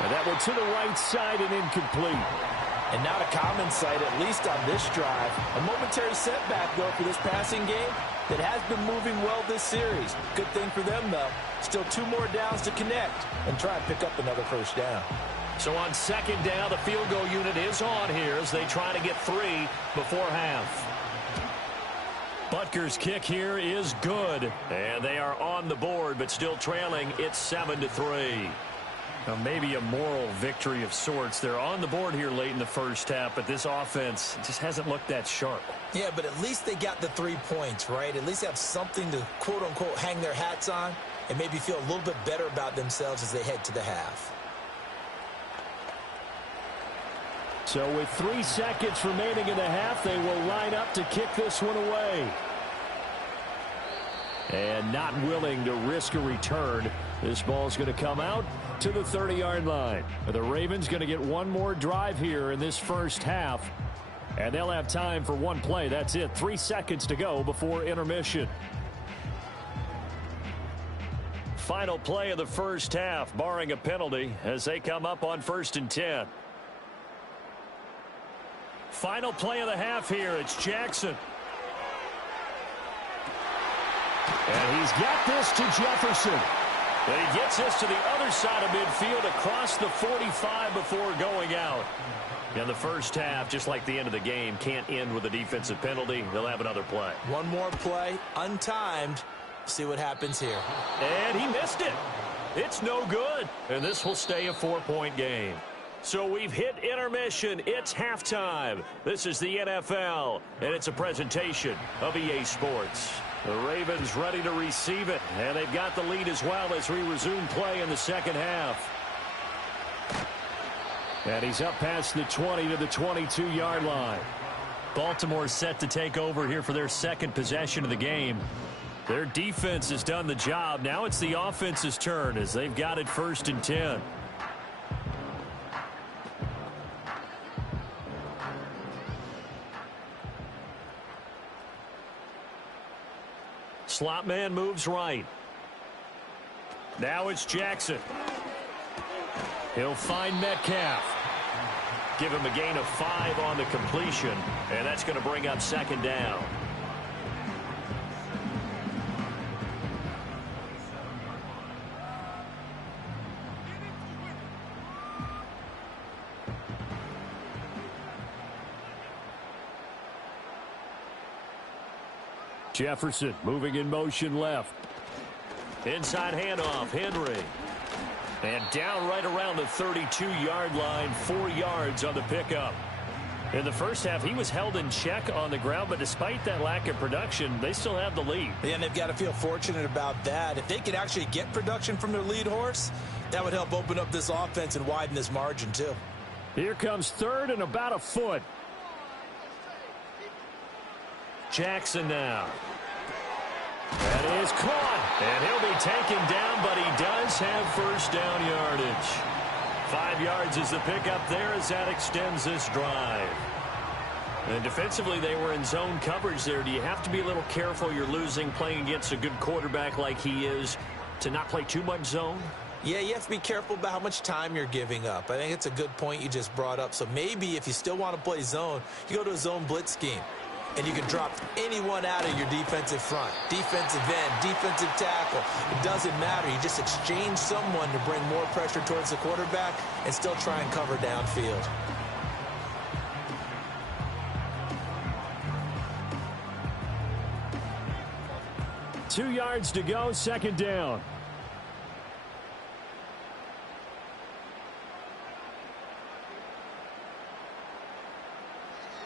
And that one to the right side and incomplete. And not a common sight, at least on this drive. A momentary setback, though, for this passing game that has been moving well this series. Good thing for them, though. Still 2 more downs to connect and try and pick up another first down. So on second down, the field goal unit is on here as they try to get 3 before half. Butker's kick here is good, and they are on the board, but still trailing. It's 7-3. Now, maybe a moral victory of sorts. They're on the board here late in the first half, but this offense just hasn't looked that sharp. Yeah, but at least they got the 3 points, right? At least they have something to, quote-unquote, hang their hats on and maybe feel a little bit better about themselves as they head to the half. So with 3 seconds remaining in the half, they will line up to kick this one away. And not willing to risk a return. This ball's going to come out to the 30-yard line. The Ravens going to get one more drive here in this first half. And they'll have time for one play. That's it. 3 seconds to go before intermission. Final play of the first half, barring a penalty, as they come up on 1st and 10. Final play of the half here. It's Jackson. And he's got this to Jefferson. And he gets this to the other side of midfield across the 45 before going out. In the first half, just like the end of the game, can't end with a defensive penalty. They'll have another play. One more play, untimed. See what happens here. And he missed it. It's no good. And this will stay a 4-point game. So we've hit intermission. It's halftime. This is the NFL, and it's a presentation of EA Sports. The Ravens ready to receive it, and they've got the lead as well as we resume play in the second half. And he's up past the 20 to the 22-yard line. Baltimore set to take over here for their second possession of the game. Their defense has done the job. Now it's the offense's turn as they've got it 1st and 10. Slot man moves right. Now it's Jackson. He'll find Metcalf. Give him a gain of 5 on the completion, and that's going to bring up 2nd down. Jefferson moving in motion left. Inside handoff, Henry. And down right around the 32-yard line, 4 yards on the pickup. In the first half, he was held in check on the ground, but despite that lack of production, they still have the lead. Yeah, and they've got to feel fortunate about that. If they could actually get production from their lead horse, that would help open up this offense and widen this margin, too. Here comes 3rd and about a foot. Jackson now. That is caught. And he'll be taken down, but he does have 1st down yardage. 5 yards is the pickup there as that extends this drive. And defensively, they were in zone coverage there. Do you have to be a little careful you're losing playing against a good quarterback like he is to not play too much zone? Yeah, you have to be careful about how much time you're giving up. I think it's a good point you just brought up. So maybe if you still want to play zone, you go to a zone blitz scheme. And you can drop anyone out of your defensive front, defensive end, defensive tackle. It doesn't matter. You just exchange someone to bring more pressure towards the quarterback and still try and cover downfield. Two yards to go, 2nd down.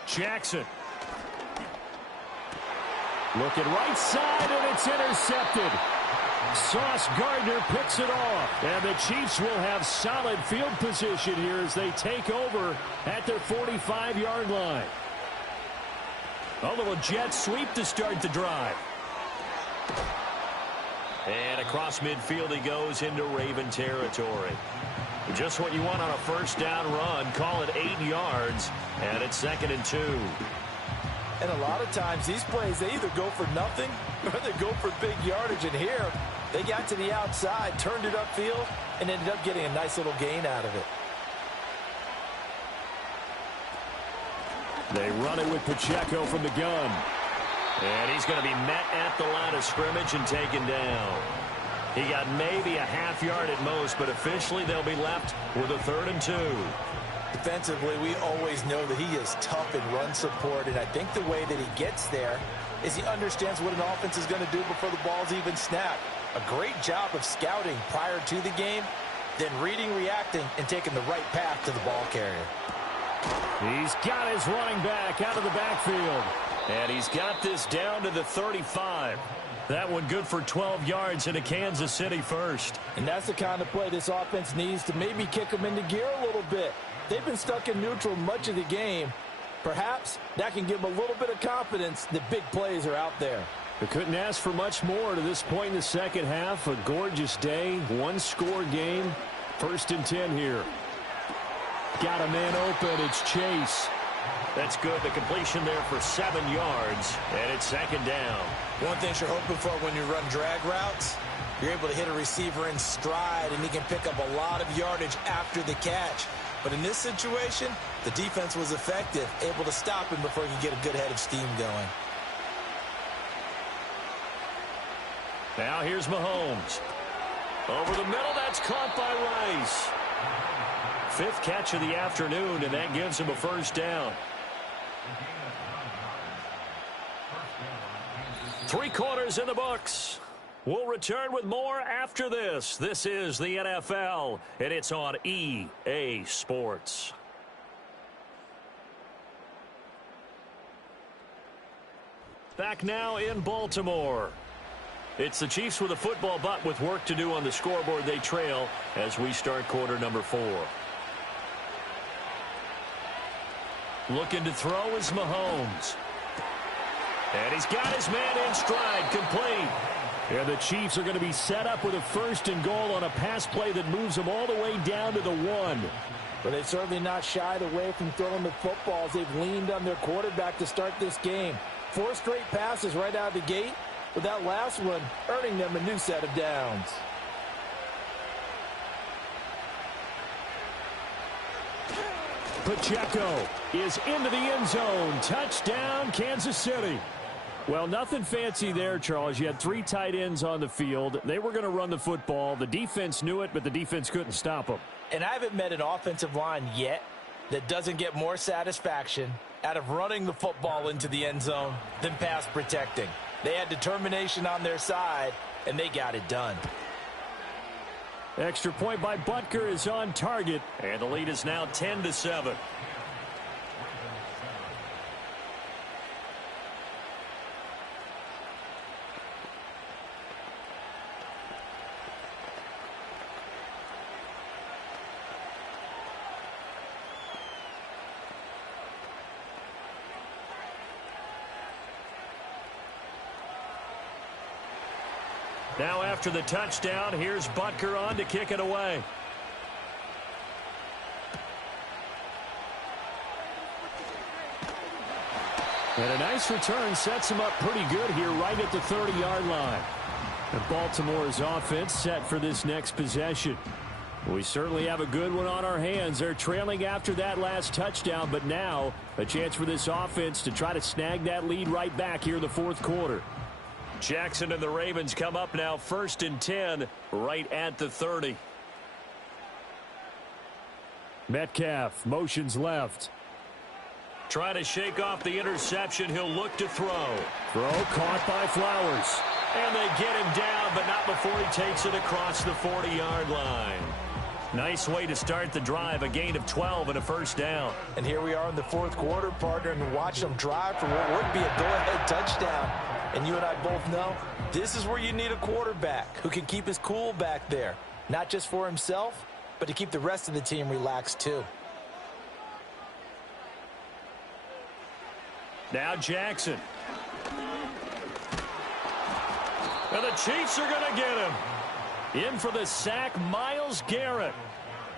Jackson. Looking right side, and it's intercepted. Sauce Gardner picks it off. And the Chiefs will have solid field position here as they take over at their 45-yard line. A little jet sweep to start the drive. And across midfield he goes into Raven territory. Just what you want on a 1st down run. Call it 8 yards, and it's 2nd and 2. And a lot of times these plays, they either go for nothing or they go for big yardage. And here, they got to the outside, turned it upfield, and ended up getting a nice little gain out of it. They run it with Pacheco from the gun. And he's going to be met at the line of scrimmage and taken down. He got maybe a half yard at most, but officially they'll be left with a 3rd and 2. Defensively, we always know that he is tough in run support, and I think the way that he gets there is he understands what an offense is going to do before the ball's even snapped. A great job of scouting prior to the game, then reading, reacting, and taking the right path to the ball carrier. He's got his running back out of the backfield. And he's got this down to the 35. That one good for 12 yards into Kansas City 1st. And that's the kind of play this offense needs to maybe kick them into gear a little bit. They've been stuck in neutral much of the game. Perhaps that can give them a little bit of confidence that big plays are out there. They couldn't ask for much more to this point in the 2nd half. A gorgeous day, 1-score game. 1st and 10 here. Got a man open. It's Chase. That's good. The completion there for 7 yards, and it's 2nd down. One thing you're hoping for when you run drag routes, you're able to hit a receiver in stride, and he can pick up a lot of yardage after the catch. But in this situation, the defense was effective, able to stop him before he could get a good head of steam going. Now here's Mahomes. Over the middle, that's caught by Rice. 5th catch of the afternoon, and that gives him a 1st down. 3 quarters in the books. We'll return with more after this. This is the NFL, and it's on EA Sports. Back now in Baltimore. It's the Chiefs with a football, but with work to do on the scoreboard. They trail as we start quarter number 4. Looking to throw is Mahomes. And he's got his man in stride, complete. And the Chiefs are going to be set up with a 1st and goal on a pass play that moves them all the way down to the 1. But they've certainly not shied away from throwing the footballs. They've leaned on their quarterback to start this game. 4 straight passes right out of the gate, with that last one earning them a new set of downs. Pacheco is into the end zone. Touchdown, Kansas City. Well, nothing fancy there, Charles. You had 3 tight ends on the field. They were going to run the football. The defense knew it, but the defense couldn't stop them. And I haven't met an offensive line yet that doesn't get more satisfaction out of running the football into the end zone than pass protecting. They had determination on their side, and they got it done. Extra point by Butker is on target. And the lead is now 10-7. Now after the touchdown, here's Butker on to kick it away. And a nice return sets him up pretty good here right at the 30-yard line. And Baltimore's offense set for this next possession. We certainly have a good one on our hands. They're trailing after that last touchdown, but now a chance for this offense to try to snag that lead right back here in the 4th quarter. Jackson and the Ravens come up now 1st and 10 right at the 30. Metcalf motions left. Trying to shake off the interception. He'll look to throw. Throw caught by Flowers. And they get him down, but not before he takes it across the 40-yard line. Nice way to start the drive, a gain of 12 and a 1st down. And here we are in the 4th quarter, partner, and watch them drive for what would be a go-ahead touchdown. And you and I both know this is where you need a quarterback who can keep his cool back there, not just for himself, but to keep the rest of the team relaxed too. Now Jackson. And the Chiefs are going to get him. In for the sack, Myles Garrett.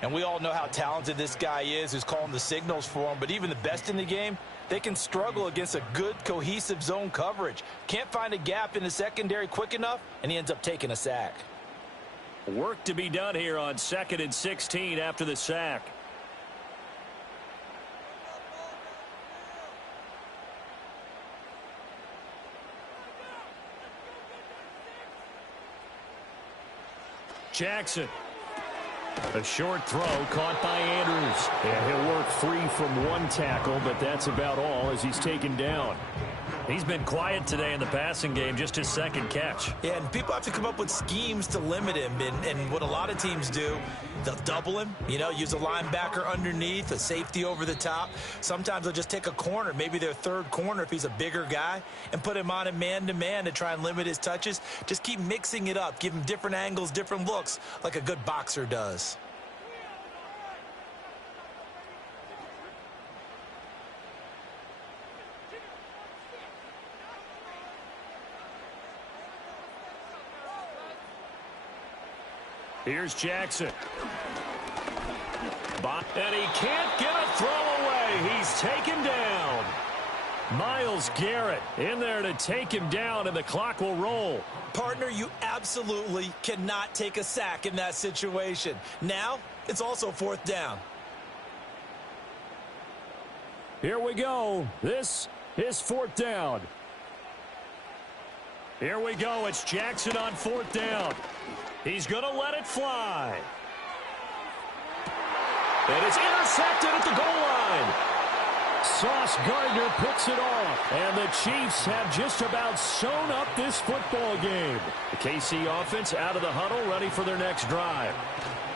And we all know how talented this guy is who's calling the signals for him, but even the best in the game, they can struggle against a good, cohesive zone coverage. Can't find a gap in the secondary quick enough, and he ends up taking a sack. Work to be done here on 2nd and 16 after the sack. Jackson. A short throw caught by Andrews. And he'll work free from 1 tackle, but that's about all as he's taken down. He's been quiet today in the passing game, just his 2nd catch. Yeah, and people have to come up with schemes to limit him. And what a lot of teams do, they'll double him, use a linebacker underneath, a safety over the top. Sometimes they'll just take a corner, maybe their 3rd corner if he's a bigger guy, and put him on a man-to-man to try and limit his touches. Just keep mixing it up, give him different angles, different looks, like a good boxer does. Here's Jackson. And he can't get a throw away. He's taken down. Myles Garrett in there to take him down, and the clock will roll. Partner, you absolutely cannot take a sack in that situation. Now, it's also 4th down. Here we go. This is 4th down. Here we go. It's Jackson on 4th down. He's going to let it fly. And it's intercepted at the goal line. Sauce Gardner picks it off. And the Chiefs have just about sewn up this football game. The KC offense out of the huddle, ready for their next drive.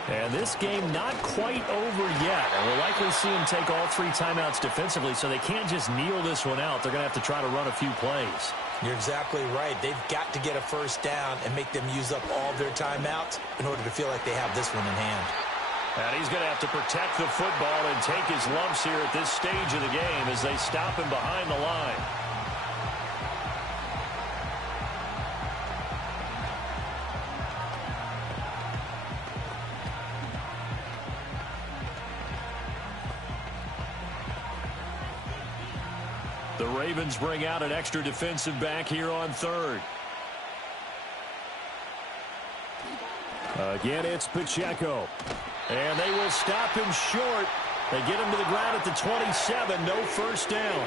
And this game not quite over yet. And we'll likely see them take all 3 timeouts defensively, so they can't just kneel this one out. They're going to have to try to run a few plays. You're exactly right. They've got to get a 1st down and make them use up all their timeouts in order to feel like they have this one in hand. And he's going to have to protect the football and take his lumps here at this stage of the game as they stop him behind the line. The Ravens bring out an extra defensive back here on third. Again, it's Pacheco. And they will stop him short. They get him to the ground at the 27. No first down.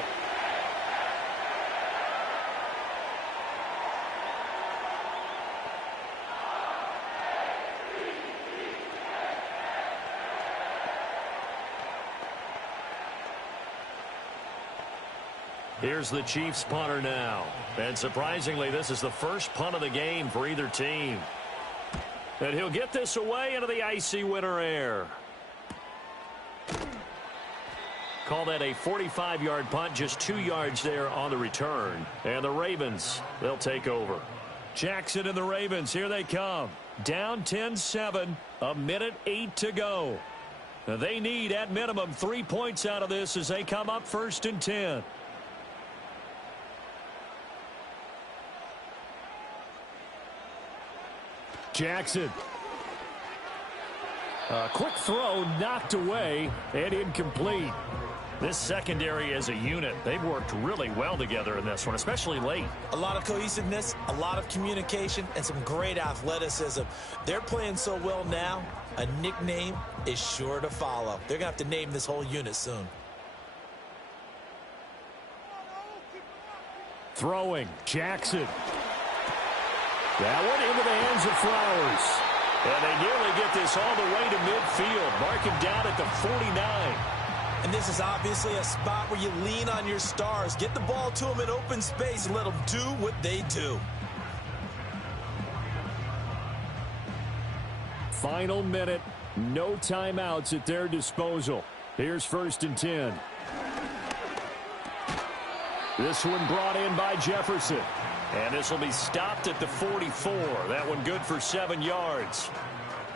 Here's the Chiefs punter now. And surprisingly, this is the first punt of the game for either team. And he'll get this away into the icy winter air. Call that a 45-yard punt, just 2 yards there on the return. And the Ravens, they'll take over. Jackson and the Ravens, here they come. Down 10-7, a minute 8 to go. Now they need, at minimum, 3 points out of this as they come up 1st and 10. Jackson. A quick throw knocked away and incomplete. This secondary as a unit, they've worked really well together in this one, especially late. A lot of cohesiveness, a lot of communication, and some great athleticism. They're playing so well now, a nickname is sure to follow. They're going to have to name this whole unit soon. Throwing, Jackson. That one into the hands of Flowers. And they nearly get this all the way to midfield. Mark him down at the 49. And this is obviously a spot where you lean on your stars. Get the ball to them in open space and let them do what they do. Final minute. No timeouts at their disposal. Here's 1st and 10. This one brought in by Jefferson. And this will be stopped at the 44. That one good for 7 yards.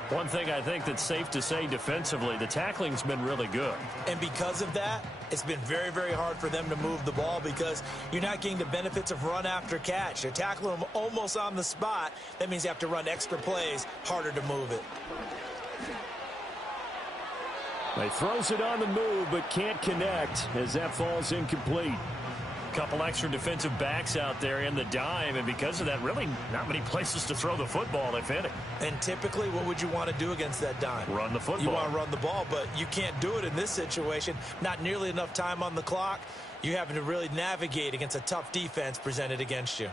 One thing I think that's safe to say defensively, the tackling's been really good. And because of that, it's been very, very hard for them to move the ball because you're not getting the benefits of run after catch. They're tackling them almost on the spot. That means you have to run extra plays, harder to move it. He throws it on the move but can't connect as that falls incomplete. Couple extra defensive backs out there in the dime, and because of that, really not many places to throw the football, if any. And typically, what would you want to do against that dime? Run the football. You want to run the ball, but you can't do it in this situation. Not nearly enough time on the clock. You're having to really navigate against a tough defense presented against you.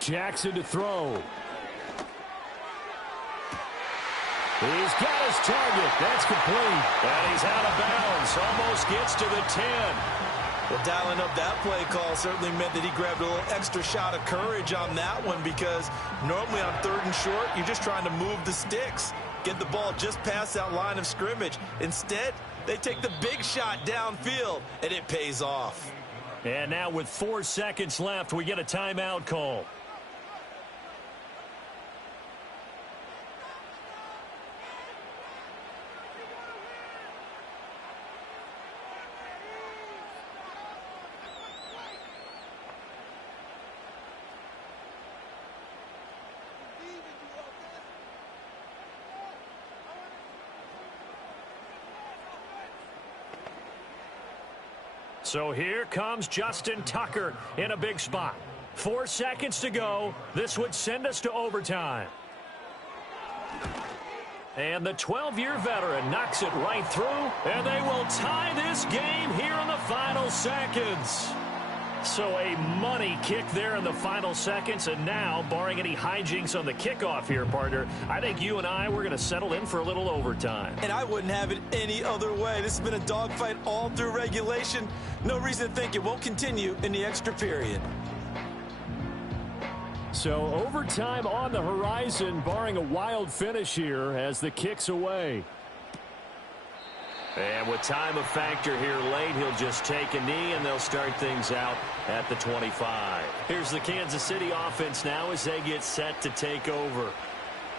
Jackson to throw. He's got his target. That's complete. And he's out of bounds. Almost gets to the 10. Well, dialing up that play call certainly meant that he grabbed a little extra shot of courage on that one because normally on 3rd and short, you're just trying to move the sticks, get the ball just past that line of scrimmage. Instead, they take the big shot downfield, and it pays off. And now with 4 seconds left, we get a timeout call. So here comes Justin Tucker in a big spot. 4 seconds to go. This would send us to overtime. And the 12-year veteran knocks it right through, and they will tie this game here in the final seconds. So a money kick there in the final seconds, and now, barring any hijinks on the kickoff here, partner, I think you and I, we're going to settle in for a little overtime. And I wouldn't have it any other way. This has been a dogfight all through regulation. No reason to think it won't continue in the extra period. So overtime on the horizon, barring a wild finish here as the kick's away. And with time a factor here late, he'll just take a knee, and they'll start things out at the 25. Here's the Kansas City offense now as they get set to take over.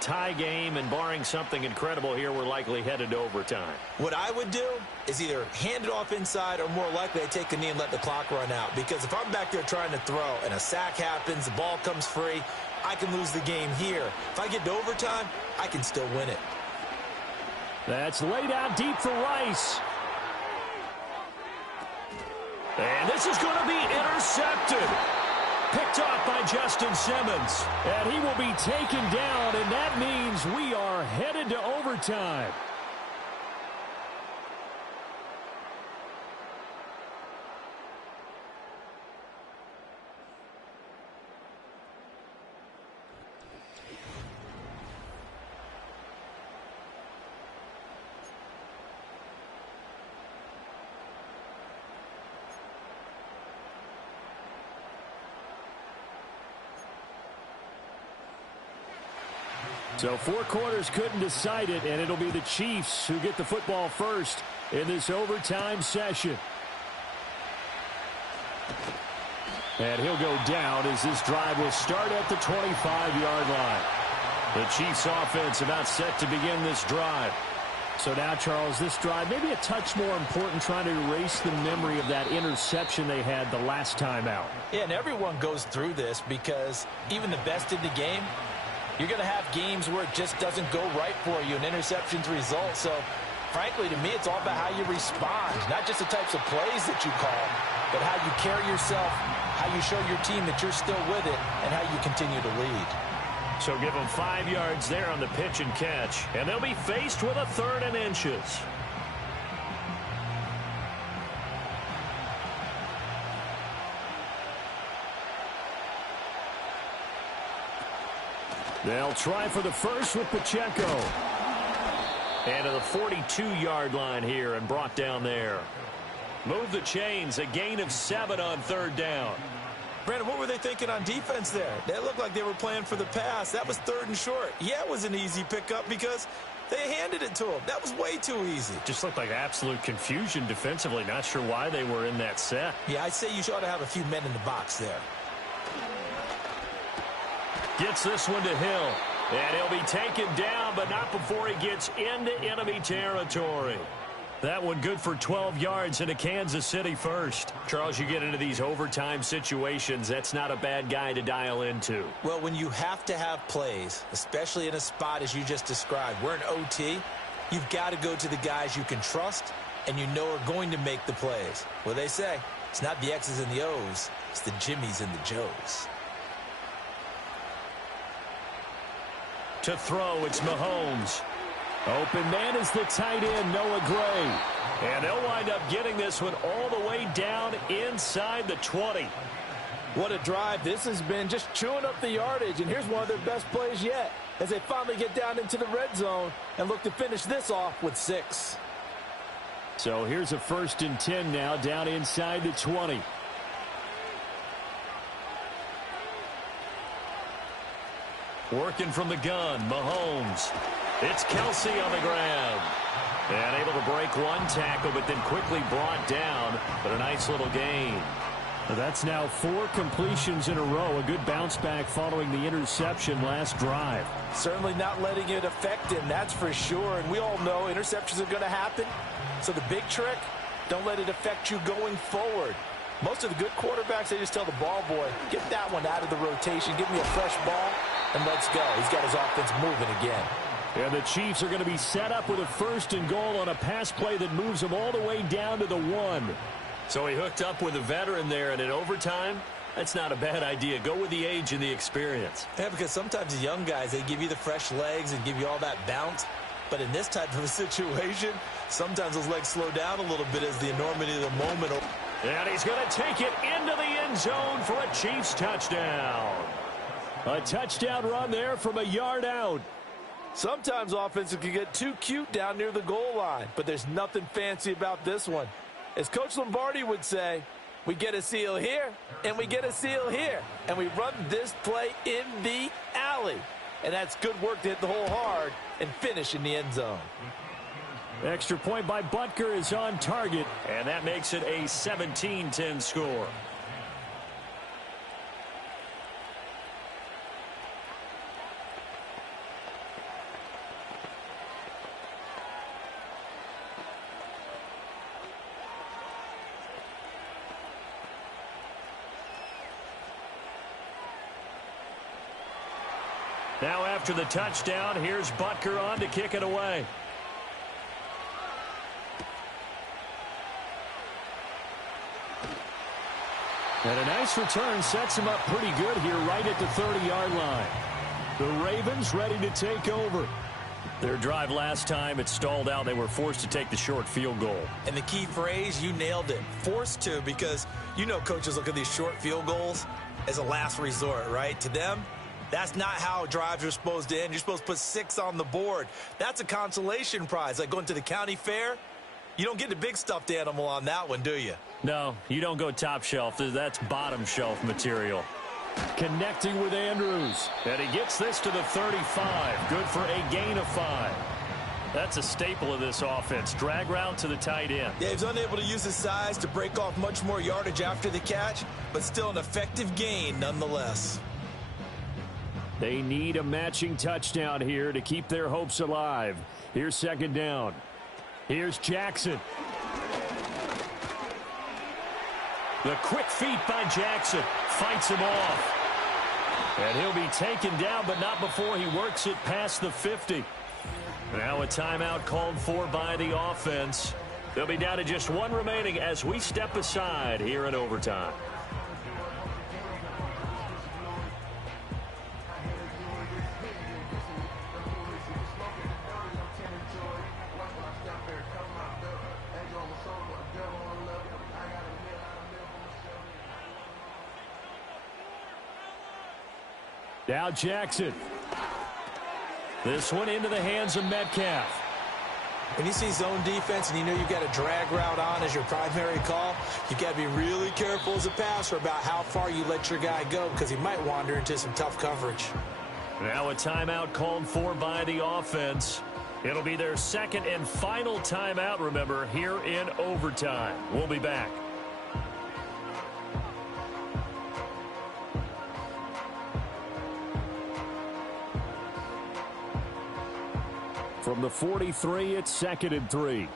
tie game, and barring something incredible here, we're likely headed to overtime. What I would do is either hand it off inside or more likely I take a knee and let the clock run out. Because if I'm back there trying to throw and a sack happens, the ball comes free, I can lose the game here. If I get to overtime, I can still win it. That's laid out deep for Rice. And this is going to be intercepted. Picked off by Justin Simmons. And he will be taken down, and that means we are headed to overtime. So 4 quarters couldn't decide it, and it'll be the Chiefs who get the football first in this overtime session. And he'll go down as this drive will start at the 25-yard line. The Chiefs offense about set to begin this drive. So now, Charles, this drive maybe a touch more important, trying to erase the memory of that interception they had the last time out. Yeah, and everyone goes through this because even the best in the game, you're going to have games where it just doesn't go right for you, and interceptions result. So, frankly, to me, it's all about how you respond, not just the types of plays that you call, but how you carry yourself, how you show your team that you're still with it, and how you continue to lead. So give them 5 yards there on the pitch and catch, and they'll be faced with a 3rd and inches. They'll try for the first with Pacheco. And to the 42-yard line here and brought down there. Move the chains, a gain of 7 on 3rd down. Brandon, what were they thinking on defense there? They looked like they were playing for the pass. That was 3rd and short. Yeah, it was an easy pickup because they handed it to him. That was way too easy. Just looked like absolute confusion defensively. Not sure why they were in that set. Yeah, I'd say you ought to have a few men in the box there. Gets this one to Hill. And he'll be taken down, but not before he gets into enemy territory. That one good for 12 yards into Kansas City first. Charles, you get into these overtime situations, that's not a bad guy to dial into. Well, when you have to have plays, especially in a spot as you just described, we're in OT, you've got to go to the guys you can trust and you know are going to make the plays. Well, they say it's not the X's and the O's, it's the Jimmies and the Joes. To throw, it's Mahomes. Open man is the tight end, Noah Gray. And they'll wind up getting this one all the way down inside the 20. What a drive this has been, just chewing up the yardage. And here's one of their best plays yet as they finally get down into the red zone and look to finish this off with 6. So here's a 1st and 10 now down inside the 20. Working from the gun, Mahomes. It's Kelsey on the ground. And able to break one tackle, but then quickly brought down. But a nice little gain. That's now 4 completions in a row. A good bounce back following the interception last drive. Certainly not letting it affect him, that's for sure. And we all know interceptions are going to happen. So the big trick, don't let it affect you going forward. Most of the good quarterbacks, they just tell the ball boy, get that one out of the rotation, give me a fresh ball, and let's go. He's got his offense moving again. And the Chiefs are going to be set up with a 1st and goal on a pass play that moves them all the way down to the 1. So he hooked up with a veteran there, and in overtime, that's not a bad idea. Go with the age and the experience. Yeah, because sometimes the young guys, they give you the fresh legs and give you all that bounce. But in this type of a situation, sometimes those legs slow down a little bit as the enormity of the moment. And he's going to take it into the end zone for a Chiefs touchdown. A touchdown run there from a yard out. Sometimes offenses can get too cute down near the goal line, but there's nothing fancy about this one. As Coach Lombardi would say, we get a seal here, and we get a seal here, and we run this play in the alley. And that's good work to hit the hole hard and finish in the end zone. Extra point by Butker is on target. And that makes it a 17-10 score. Now after the touchdown, here's Butker on to kick it away. And a nice return sets him up pretty good here right at the 30-yard line. The Ravens ready to take over. Their drive last time, it stalled out. They were forced to take the short field goal. And the key phrase, you nailed it. Forced to, because you know coaches look at these short field goals as a last resort, right? To them, that's not how drives are supposed to end. You're supposed to put 6 on the board. That's a consolation prize. Like going to the county fair, you don't get the big stuffed animal on that one, do you? No, you don't go top shelf. That's bottom shelf material. Connecting with Andrews. And he gets this to the 35. Good for a gain of 5. That's a staple of this offense. Drag route to the tight end. Yeah, he's unable to use his size to break off much more yardage after the catch, but still an effective gain nonetheless. They need a matching touchdown here to keep their hopes alive. Here's second down. Here's Jackson. The quick feet by Jackson fights him off. And he'll be taken down, but not before he works it past the 50. Now a timeout called for by the offense. They'll be down to just 1 remaining as we step aside here in overtime. Now Jackson. This one into the hands of Metcalf. When you see zone defense and you know you've got a drag route on as your primary call, you've got to be really careful as a passer about how far you let your guy go because he might wander into some tough coverage. Now a timeout called for by the offense. It'll be their second and final timeout, remember, here in overtime. We'll be back. From the 43, it's 2nd and 3.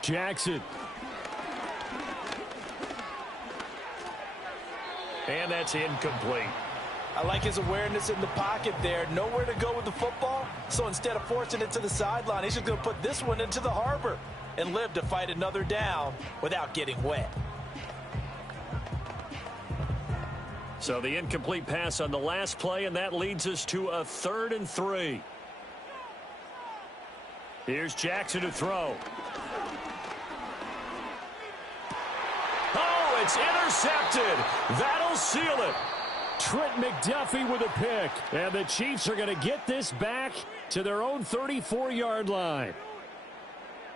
Jackson. And that's incomplete. I like his awareness in the pocket there. Nowhere to go with the football. So instead of forcing it to the sideline, he's just going to put this one into the harbor and live to fight another down without getting wet. So the incomplete pass on the last play, and that leads us to a 3rd and 3. Here's Jackson to throw. Oh, it's intercepted. That'll seal it. Trent McDuffie with a pick. And the Chiefs are going to get this back to their own 34-yard line.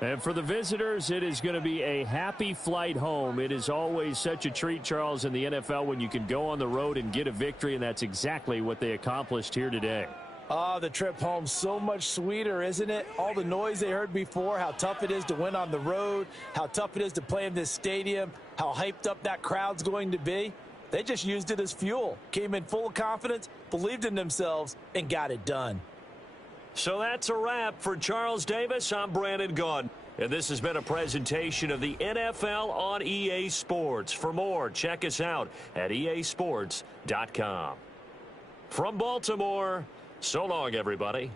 And for the visitors, it is going to be a happy flight home. It is always such a treat, Charles, in the NFL when you can go on the road and get a victory, and that's exactly what they accomplished here today. Oh, the trip home so much sweeter, isn't it? All the noise they heard before, how tough it is to win on the road, how tough it is to play in this stadium, how hyped up that crowd's going to be. They just used it as fuel, came in full of confidence, believed in themselves, and got it done. So that's a wrap for Charles Davis. I'm Brandon Gaudin. And this has been a presentation of the NFL on EA Sports. For more, check us out at easports.com. From Baltimore, so long, everybody.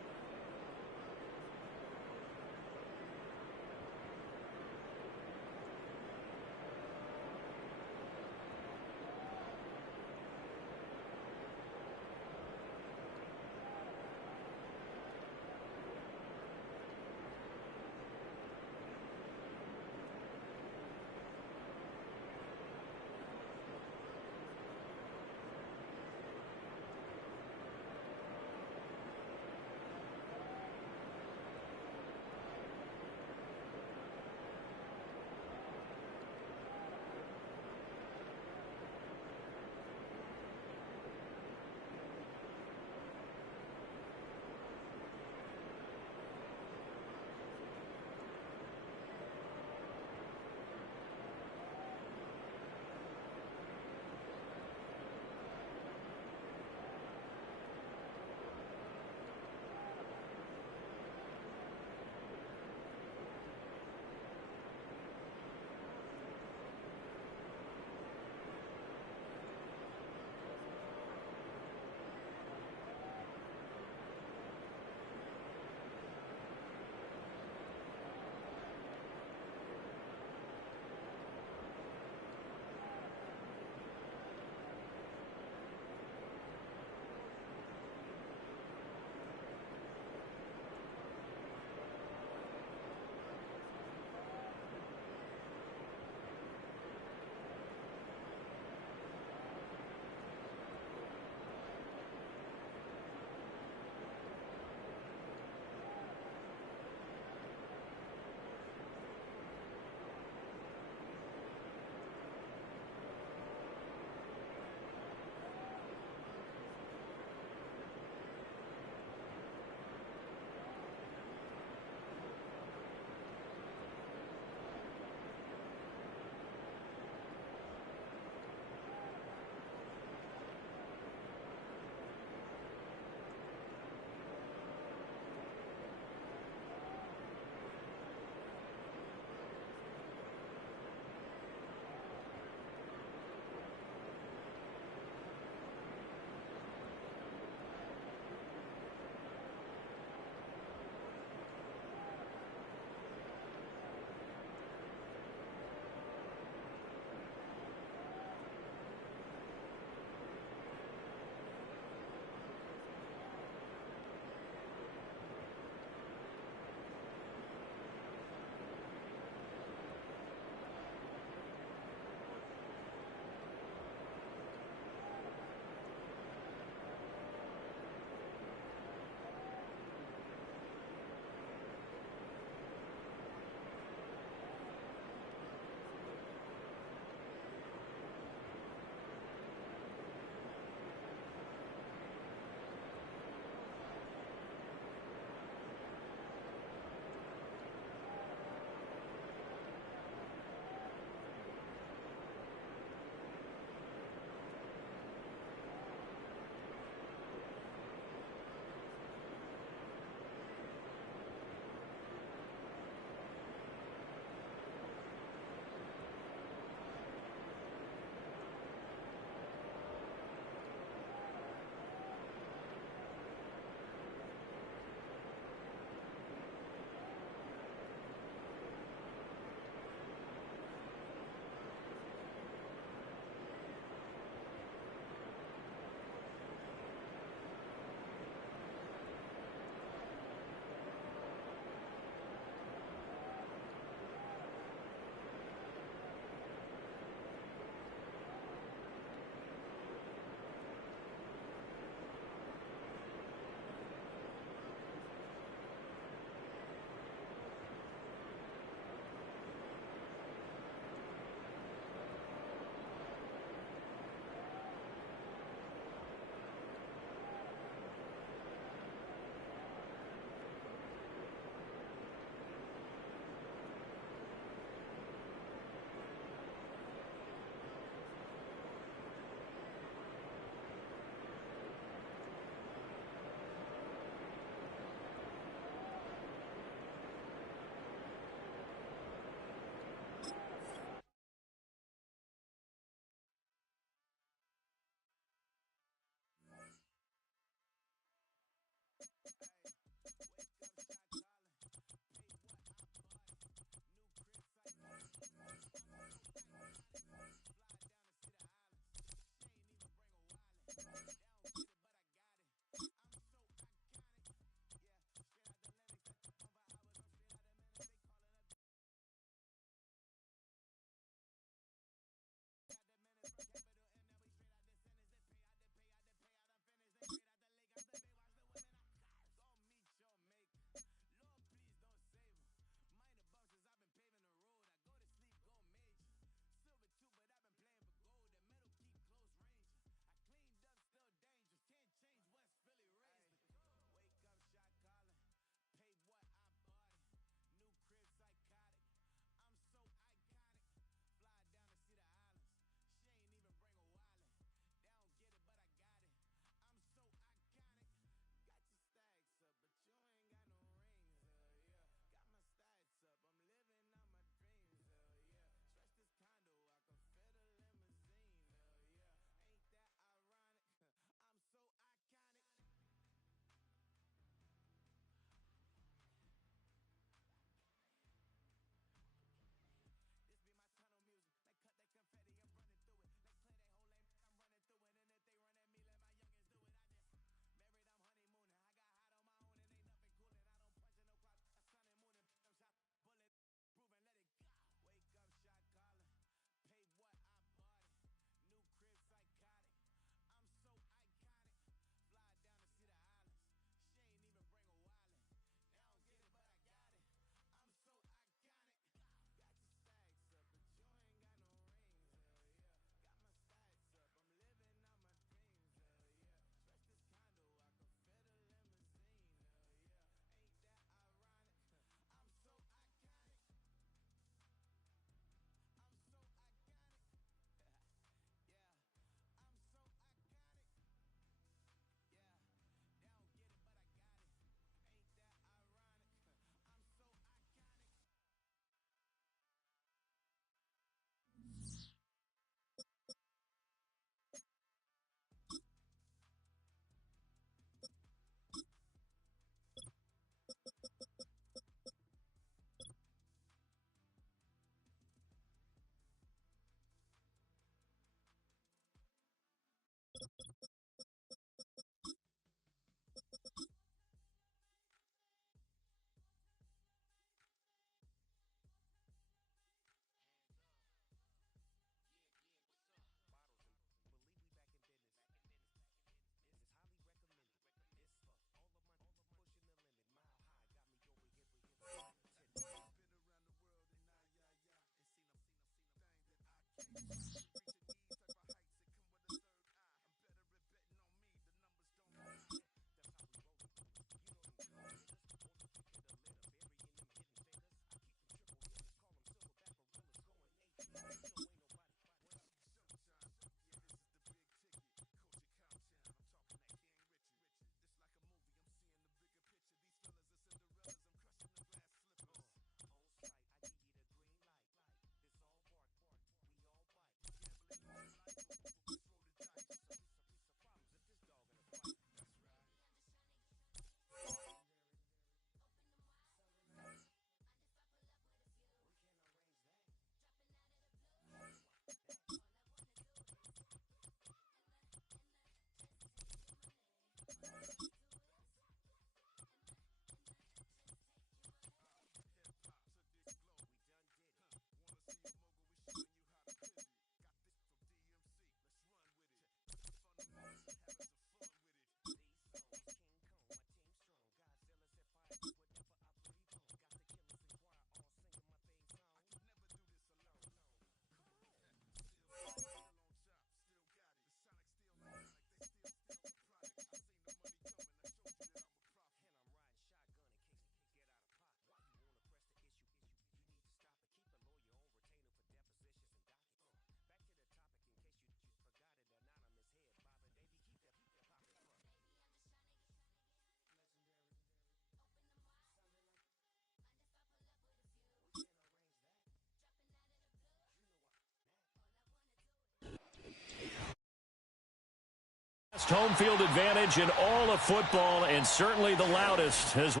Home field advantage in all of football, and certainly the loudest as well.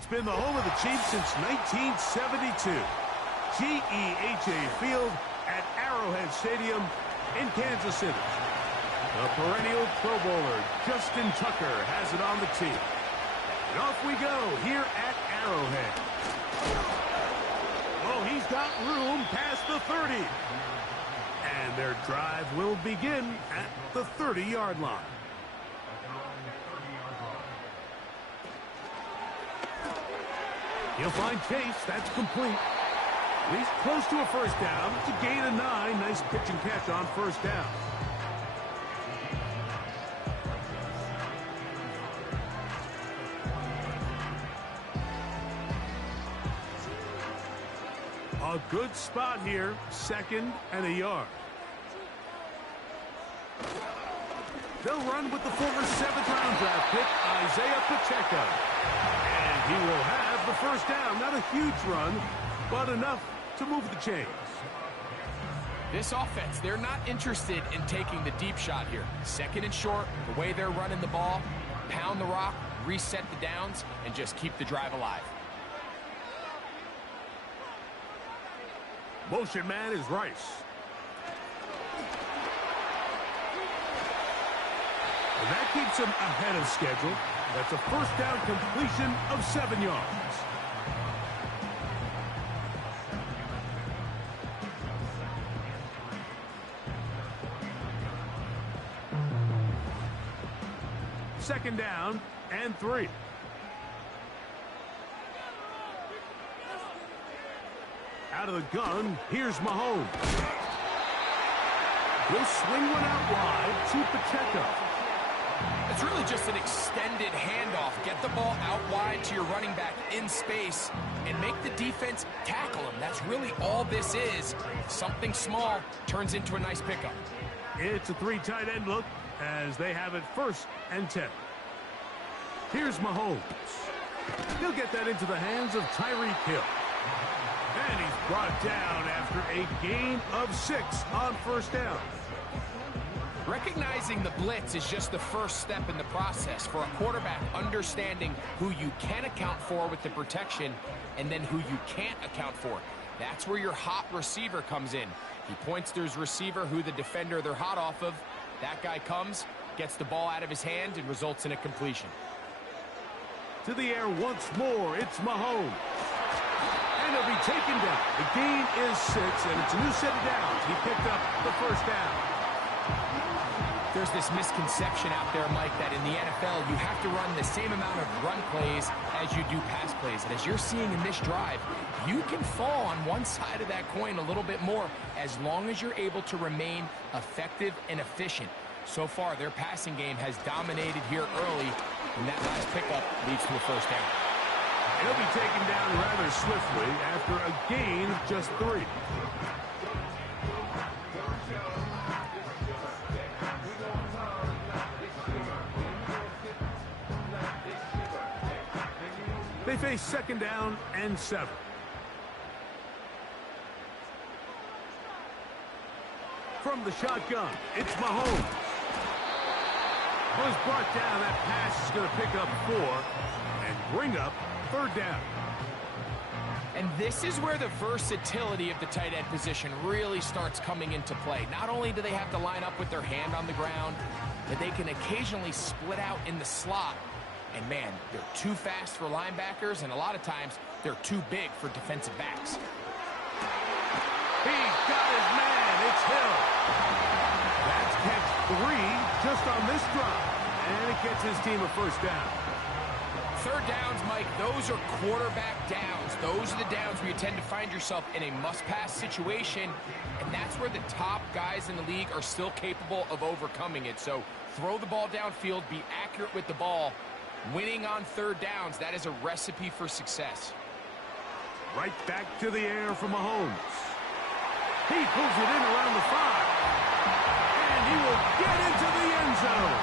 It's been the home of the Chiefs since 1972. GEHA Field at Arrowhead Stadium in Kansas City. The perennial Pro Bowler, Justin Tucker, has it on the tee. And off we go here at Arrowhead. Oh, he's got room past the 30. And their drive will begin at the 30-yard line. He'll find Chase. That's complete. He's close to a first down. It's a gain of 9. Nice pitch and catch on first down. A good spot here. 2nd and a yard. They'll run with the former 7th-round draft pick, Isaiah Pacheco. And he will have the first down. Not a huge run, but enough to move the chains. This offense, they're not interested in taking the deep shot here. 2nd and short, the way they're running the ball, pound the rock, reset the downs, and just keep the drive alive. Motion man is Rice. And that keeps him ahead of schedule. That's a first down completion of 7 yards. Second down and 3. Out of the gun, here's Mahomes. He'll swing one out wide to Pacheco. It's really just an extended handoff. Get the ball out wide to your running back in space and make the defense tackle him. That's really all this is. Something small turns into a nice pickup. It's a 3 tight end look as they have it 1st and 10. Here's Mahomes. He'll get that into the hands of Tyreek Hill. And he's brought down after a gain of 6 on first down. Recognizing the blitz is just the first step in the process for a quarterback, understanding who you can account for with the protection and then who you can't account for. That's where your hot receiver comes in. He points to his receiver, who the defender they're hot off of. That guy comes, gets the ball out of his hand, and results in a completion. To the air once more, it's Mahomes. And he'll be taken down. The gain is 6, and it's a new set of downs. He picked up the first down. There's this misconception out there, Mike, that in the NFL you have to run the same amount of run plays as you do pass plays. And as you're seeing in this drive, you can fall on one side of that coin a little bit more as long as you're able to remain effective and efficient. So far, their passing game has dominated here early, and that last pickup leads to a first down. He'll be taken down rather swiftly after a gain of just 3. They face 2nd down and 7. From the shotgun, it's Mahomes. Was brought down. That pass is going to pick up 4 and bring up 3rd down. And this is where the versatility of the tight end position really starts coming into play. Not only do they have to line up with their hand on the ground, but they can occasionally split out in the slot. And man, they're too fast for linebackers, and a lot of times they're too big for defensive backs. He's got his man. It's Hill. That's catch 3 just on this drive. And it gets his team a first down. 3rd downs, Mike, those are quarterback downs. Those are the downs where you tend to find yourself in a must-pass situation, and that's where the top guys in the league are still capable of overcoming it. So throw the ball downfield, be accurate with the ball. Winning on 3rd downs, that is a recipe for success. Right back to the air from Mahomes. He pulls it in around the 5. And he will get into the end zone.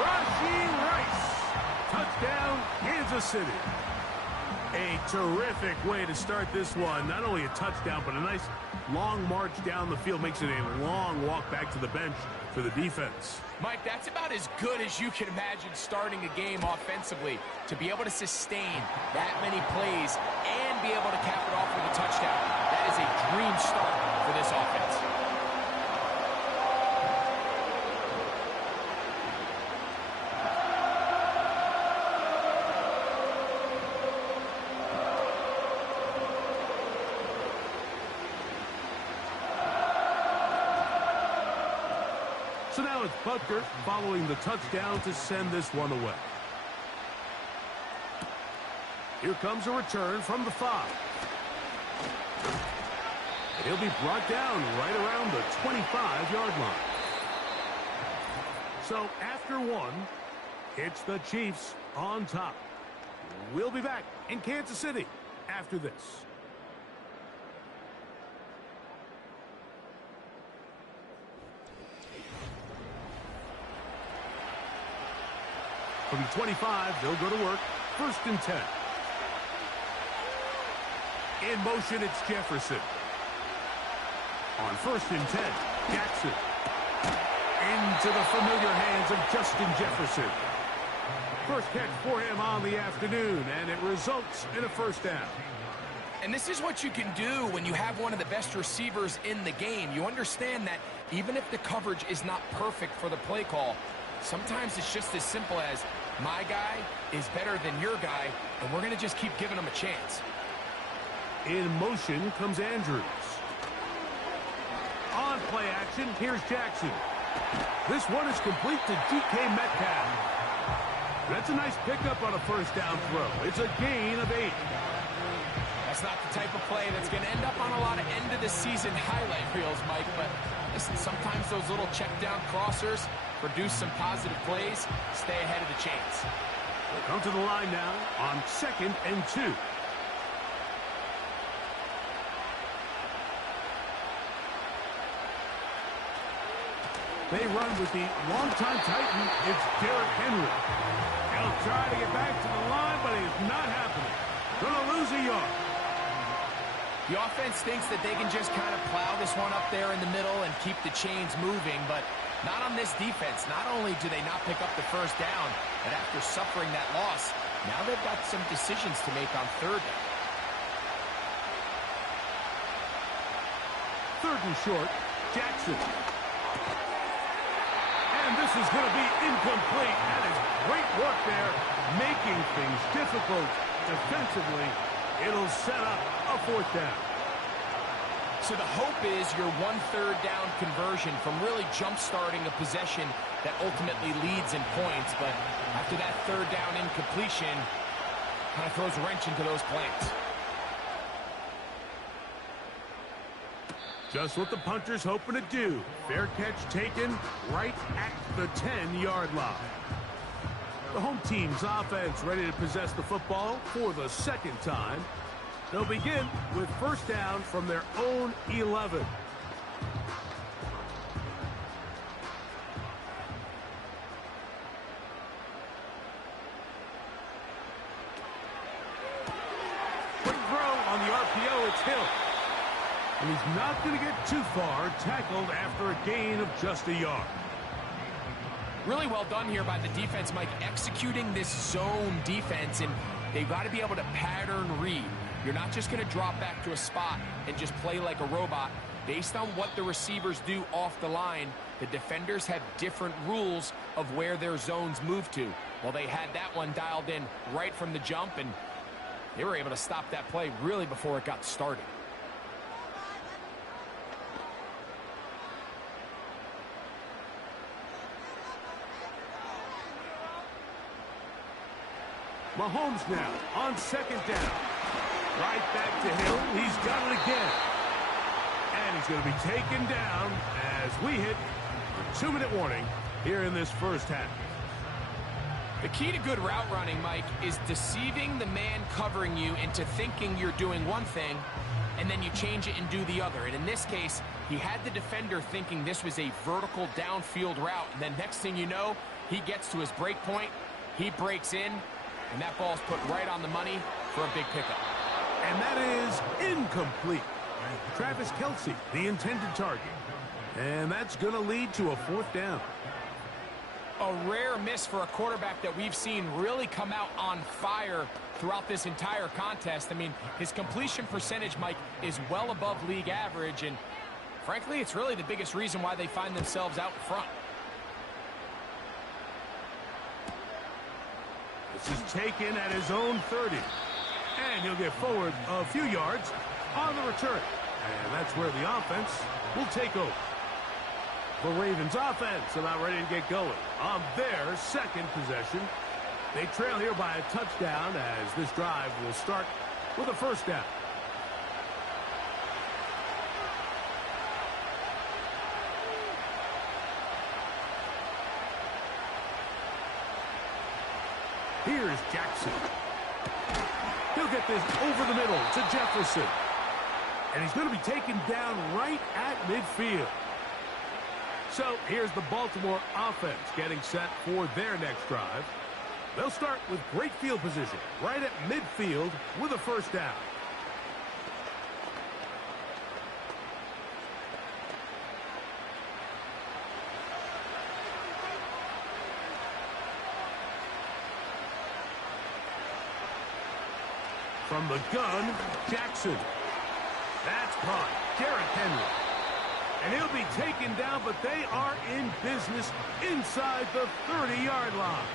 Rashee Rice. Touchdown, Kansas City. A terrific way to start this one. Not only a touchdown, but a nice long march down the field. Makes it a long walk back to the bench for the defense. Mike, that's about as good as you can imagine starting a game offensively. To be able to sustain that many plays and be able to cap it off with a touchdown, that is a dream start for this offense. So now it's Butker following the touchdown to send this one away. Here comes a return from the 5. And he'll be brought down right around the 25-yard line. So after one, it's the Chiefs on top. We'll be back in Kansas City after this. From the 25, they'll go to work. 1st and 10. In motion, it's Jefferson. On 1st and 10, Jackson. Into the familiar hands of Justin Jefferson. First catch for him on the afternoon, and it results in a 1st down. And this is what you can do when you have one of the best receivers in the game. You understand that even if the coverage is not perfect for the play call, sometimes it's just as simple as, my guy is better than your guy, and we're going to just keep giving him a chance. In motion comes Andrews. On play action, here's Jackson. This one is complete to DK Metcalf. That's a nice pickup on a 1st down throw. It's a gain of 8. That's not the type of play that's going to end up on a lot of end-of-the-season highlight reels, Mike, but listen, sometimes those little check-down crossers produce some positive plays, stay ahead of the chains. We'll come to the line now on 2nd and 2. They run with the longtime Titan. It's Derrick Henry. He'll try to get back to the line, but it's not happening. Going to lose a yard. The offense thinks that they can just kind of plow this one up there in the middle and keep the chains moving, but not on this defense. Not only do they not pick up the 1st down, but after suffering that loss, now they've got some decisions to make on 3rd down. 3rd and short, Jackson. And this is going to be incomplete. That is great work there, making things difficult defensively. It'll set up a 4th down. So the hope is your 1/3 down conversion from really jump-starting a possession that ultimately leads in points. But after that 3rd down incompletion, kind of throws a wrench into those plans. Just what the punter's hoping to do. Fair catch taken right at the 10-yard line. The home team's offense ready to possess the football for the 2nd time. They'll begin with 1st down from their own 11. Quick throw on the RPO, it's Hill. And he's not going to get too far, tackled after a gain of just a yard. Really well done here by the defense, Mike, executing this zone defense, and they've got to be able to pattern read. You're not just going to drop back to a spot and just play like a robot. Based on what the receivers do off the line, the defenders have different rules of where their zones move to. Well, they had that one dialed in right from the jump, and they were able to stop that play really before it got started. Mahomes now on 2nd down. Right back to Hill. He's got it again. And he's going to be taken down as we hit the 2-minute warning here in this 1st half. The key to good route running, Mike, is deceiving the man covering you into thinking you're doing one thing, and then you change it and do the other. And in this case, he had the defender thinking this was a vertical downfield route. And then next thing you know, he gets to his break point, he breaks in, and that ball's put right on the money, for a big pickup. And that is incomplete. Travis Kelce, the intended target. And that's going to lead to a 4th down. A rare miss for a quarterback that we've seen really come out on fire throughout this entire contest. I mean, his completion percentage, Mike, is well above league average, and frankly, it's really the biggest reason why they find themselves out in front. This is taken at his own 30. And he'll get forward a few yards on the return. And that's where the offense will take over. The Ravens offense about ready to get going on their second possession. They trail here by a touchdown as this drive will start with a 1st down. Here's Jackson. He'll get this over the middle to Jefferson. And he's going to be taken down right at midfield. So here's the Baltimore offense getting set for their next drive. They'll start with great field position right at midfield with a 1st down. From the gun, Jackson. That's caught. Derrick Henry. And he'll be taken down, but they are in business inside the 30-yard line.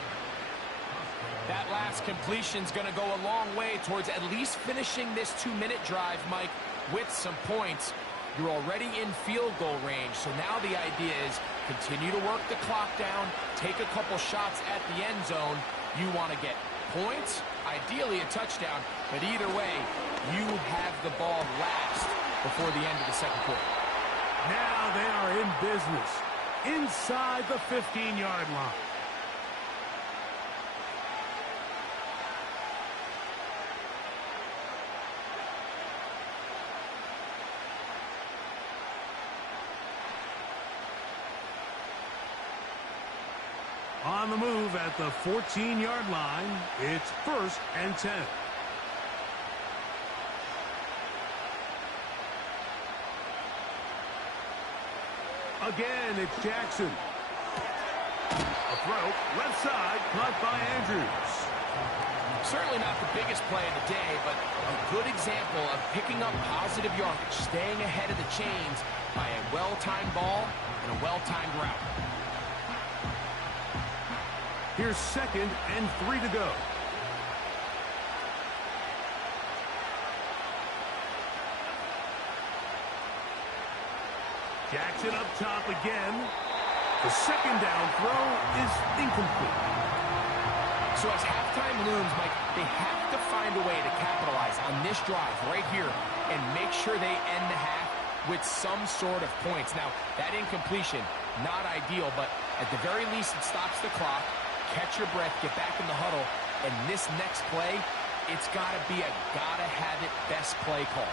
That last completion's going to go a long way towards at least finishing this 2-minute drive, Mike, with some points. You're already in field goal range, so now the idea is continue to work the clock down, take a couple shots at the end zone. You want to get points, ideally a touchdown, but either way, you have the ball last before the end of the second quarter. Now they are in business inside the 15-yard line. On the move at the 14-yard line, it's 1st and 10. Again, it's Jackson. A throw, left side, caught by Andrews. Certainly not the biggest play of the day, but a good example of picking up positive yardage, staying ahead of the chains by a well-timed ball and a well-timed route. Here's 2nd and 3 to go. Jackson up top again. The 2nd down throw is incomplete. So as halftime looms, Mike, they have to find a way to capitalize on this drive right here and make sure they end the half with some sort of points. Now, that incompletion, not ideal, but at the very least it stops the clock. Catch your breath, get back in the huddle, and this next play, it's got to be a gotta-have-it best play call.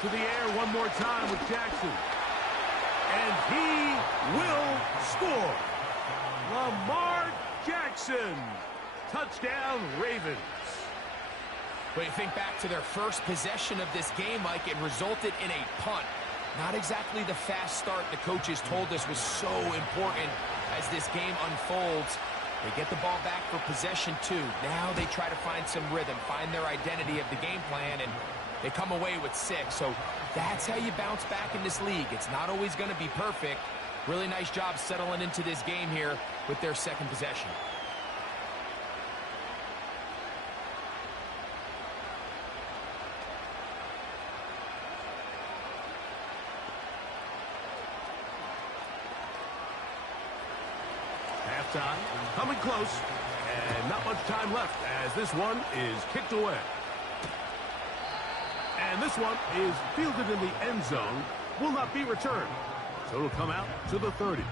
To the air one more time with Jackson. And he will score. Lamar Jackson. Touchdown, Ravens. But you think back to their first possession of this game, Mike, it resulted in a punt. Not exactly the fast start the coaches told us was so important as this game unfolds. They get the ball back for possession 2. Now they try to find some rhythm, find their identity of the game plan, and they come away with 6. So that's how you bounce back in this league. It's not always going to be perfect. Really nice job settling into this game here with their second possession. Halftime coming close, and not much time left as this one is kicked away. And this one is fielded in the end zone, will not be returned. So it'll come out to the 30.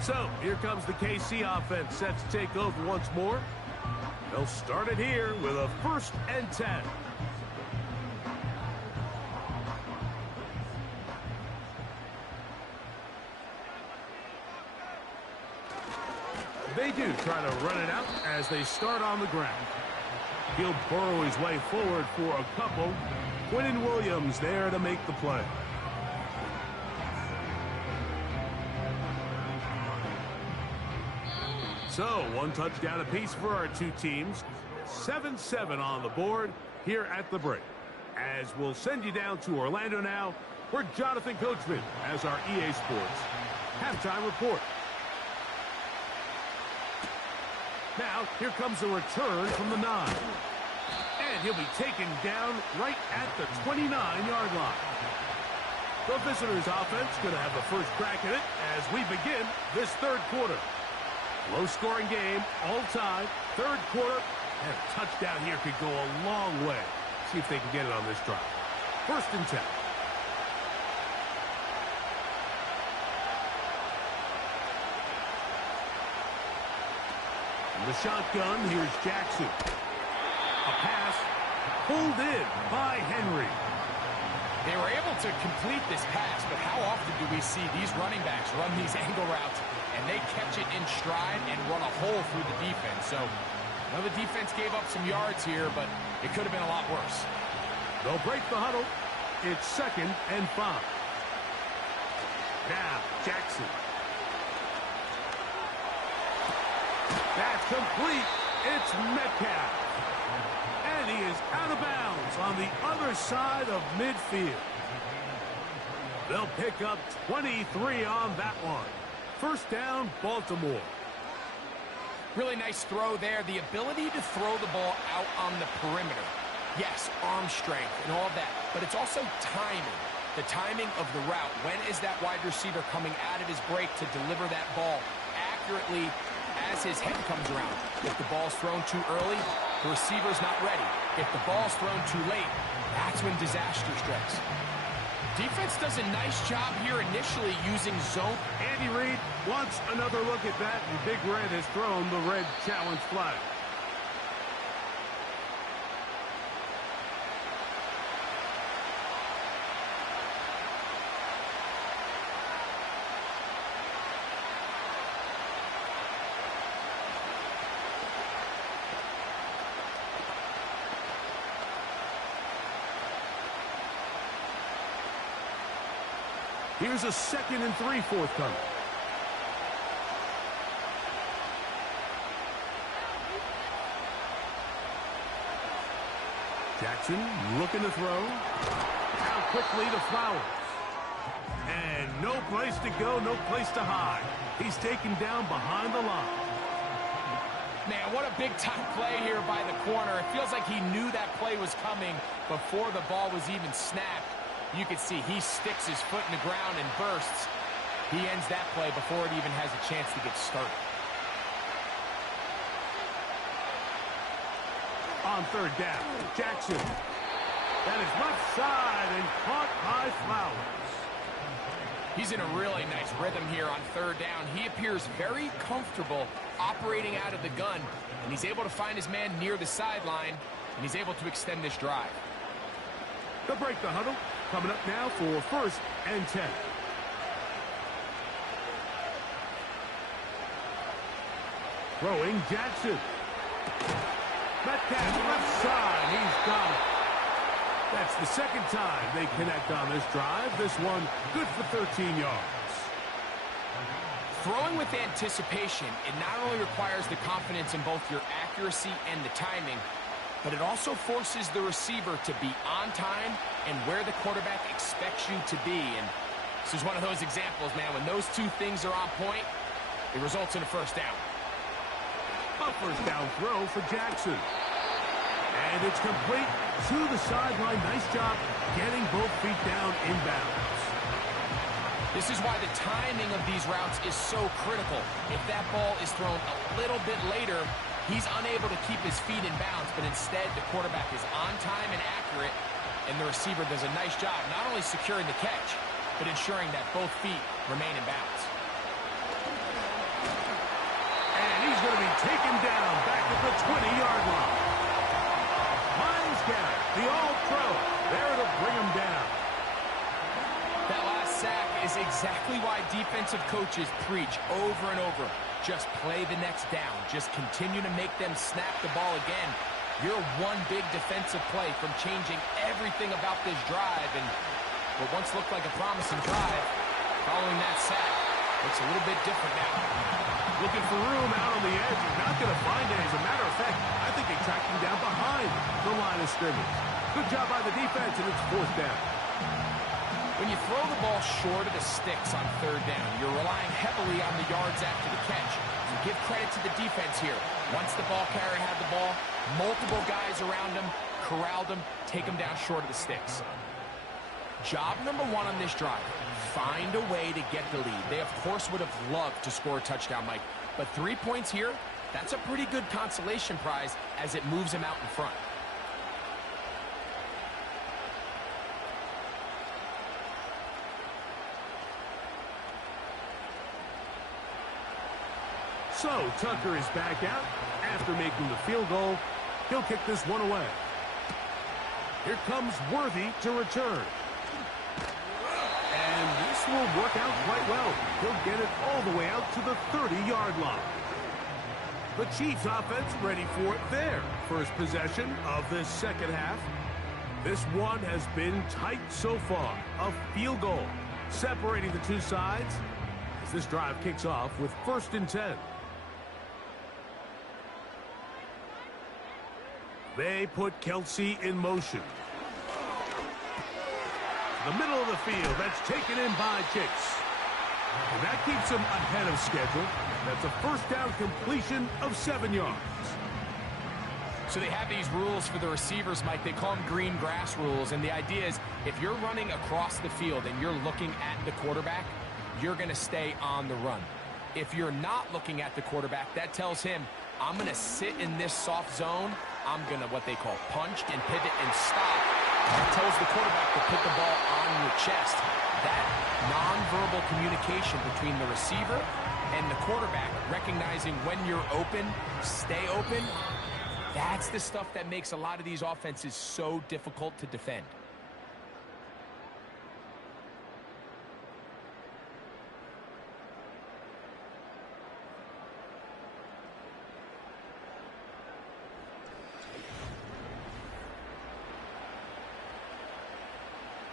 So here comes the KC offense set to take over once more. They'll start it here with a 1st and 10. They do try to run it out as they start on the ground. He'll burrow his way forward for a couple. Quinton Williams there to make the play. So, one touchdown apiece for our two teams. 7-7 on the board here at the break. As we'll send you down to Orlando now, where Jonathan Coachman has our EA Sports halftime report. Now, here comes a return from the 9. And he'll be taken down right at the 29-yard line. The visitors' offense going to have the first crack at it as we begin this third quarter. Low-scoring game, all time, third quarter, and a touchdown here could go a long way. See if they can get it on this drive. First and 10. In the shotgun, here's Jackson. A pass pulled in by Henry. They were able to complete this pass, but how often do we see these running backs run these angle routes and they catch it in stride and run a hole through the defense? So, well, the defense gave up some yards here, but it could have been a lot worse. They'll break the huddle. It's 2nd and 5. Now, Jackson. That's complete. It's Metcalf. And he is out of bounds on the other side of midfield. They'll pick up 23 on that one. First down, Baltimore. Really nice throw there. The ability to throw the ball out on the perimeter. Yes, arm strength and all that, but it's also timing. The timing of the route. When is that wide receiver coming out of his break to deliver that ball accurately as his head comes around? If the ball's thrown too early, the receiver's not ready. If the ball's thrown too late, that's when disaster strikes. Defense does a nice job here initially using zone. Andy Reid wants another look at that, and Big Red has thrown the red challenge flag. Here's a 2nd and 3 forthcoming. Jackson looking to throw. Out quickly to Flowers. And no place to go, no place to hide. He's taken down behind the line. Man, what a big-time play here by the corner. It feels like he knew that play was coming before the ball was even snapped. You can see he sticks his foot in the ground and bursts. He ends that play before it even has a chance to get started. On third down, Jackson. That is left side and caught by Flowers. He's in a really nice rhythm here on third down. He appears very comfortable operating out of the gun, and he's able to find his man near the sideline, and he's able to extend this drive. They'll break the huddle. Coming up now for 1st and 10. Throwing Jackson. Metcalf left side. He's got it. That's the 2nd time they connect on this drive. This one good for 13 yards. Throwing with anticipation, it not only requires the confidence in both your accuracy and the timing, but it also forces the receiver to be on time and where the quarterback expects you to be. And this is one of those examples, man. When those two things are on point, it results in a first down. A first down throw for Jackson. And it's complete to the sideline. Nice job getting both feet down inbounds. This is why the timing of these routes is so critical. If that ball is thrown a little bit later, he's unable to keep his feet in bounds, but instead the quarterback is on time and accurate, and the receiver does a nice job not only securing the catch, but ensuring that both feet remain in bounds. And he's going to be taken down back at the 20-yard line. Miles Garrett, the All-Pro, there to bring him down. That last sack is exactly why defensive coaches preach over and over. just play the next down. Just continue to make them snap the ball again. You're one big defensive play from changing everything about this drive. And what once looked like a promising drive, following that sack, looks a little bit different now. Looking for room out on the edge. He's not going to find it. As a matter of fact, I think they tracked him down behind the line of scrimmage. Good job by the defense, and it's 4th down. When you throw the ball short of the sticks on 3rd down, you're relying heavily on the yards after the catch. You give credit to the defense here. Once the ball carrier had the ball, multiple guys around him, corralled him, take him down short of the sticks. Job number 1 on this drive, find a way to get the lead. They, of course, would have loved to score a touchdown, Mike. But 3 points here, that's a pretty good consolation prize as it moves him out in front. So Tucker is back out after making the field goal. He'll kick this one away. Here comes Worthy to return. And this will work out quite well. He'll get it all the way out to the 30-yard line. The Chiefs offense ready for it there. First possession of this second half. This one has been tight so far. A field goal separating the two sides as this drive kicks off with 1st and 10. They put Kelsey in motion. The middle of the field, that's taken in by Chase. And that keeps him ahead of schedule. That's a 1st down completion of 7 yards. So they have these rules for the receivers, Mike. They call them green grass rules. And the idea is if you're running across the field and you're looking at the quarterback, you're going to stay on the run. If you're not looking at the quarterback, that tells him, I'm going to sit in this soft zone. I'm going to what they call punch and pivot and stop. That tells the quarterback to put the ball on your chest. That nonverbal communication between the receiver and the quarterback, recognizing when you're open, stay open, that's the stuff that makes a lot of these offenses so difficult to defend.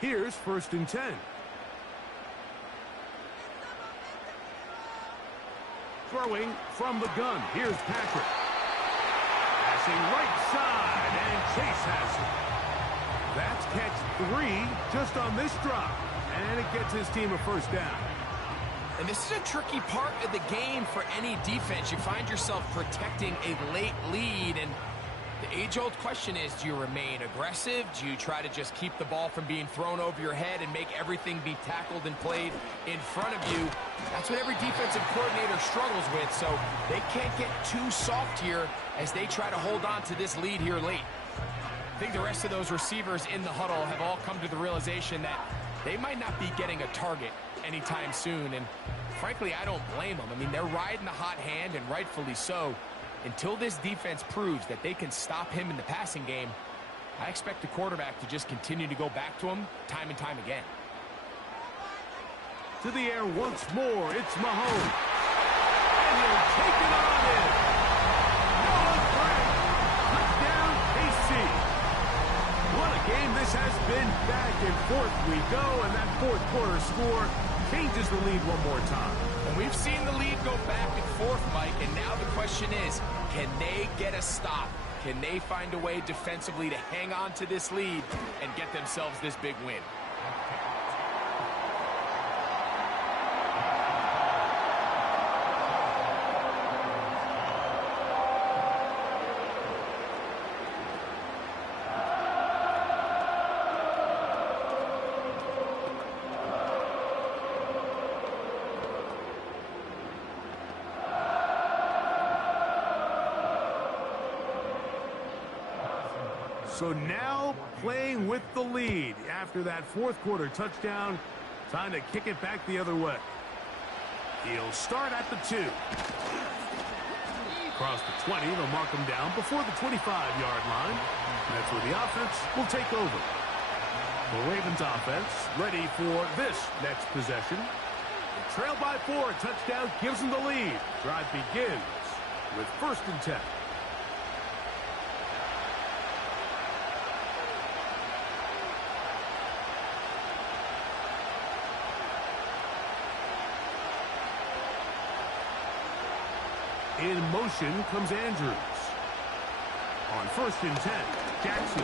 Here's 1st and 10. Throwing from the gun. Here's Patrick. Passing right side, and Chase has it. That's catch 3 just on this drop. And it gets his team a 1st down. And this is a tricky part of the game for any defense. You find yourself protecting a late lead, and the age-old question is, do you remain aggressive? Do you try to just keep the ball from being thrown over your head and make everything be tackled and played in front of you? That's what every defensive coordinator struggles with, so they can't get too soft here as they try to hold on to this lead here late. I think the rest of those receivers in the huddle have all come to the realization that they might not be getting a target anytime soon, and frankly, I don't blame them. I mean, they're riding the hot hand, and rightfully so. Until this defense proves that they can stop him in the passing game, I expect the quarterback to just continue to go back to him time and time again. To the air once more, it's Mahomes. And he'll take it on in. Noah Grant. Touchdown, KC. What a game this has been. Back and forth we go, and that 4th quarter score changes the lead one more time. And we've seen the lead go back and forth, Mike, and now the question is, can they get a stop? Can they find a way defensively to hang on to this lead and get themselves this big win? So now playing with the lead after that 4th quarter touchdown. Time to kick it back the other way. He'll start at the 2. Across the 20, they'll mark him down before the 25-yard line. That's where the offense will take over. The Ravens offense ready for this next possession. They trail by 4. Touchdown gives them the lead. Drive begins with 1st and 10. In motion comes Andrews. On 1st and 10, Jackson.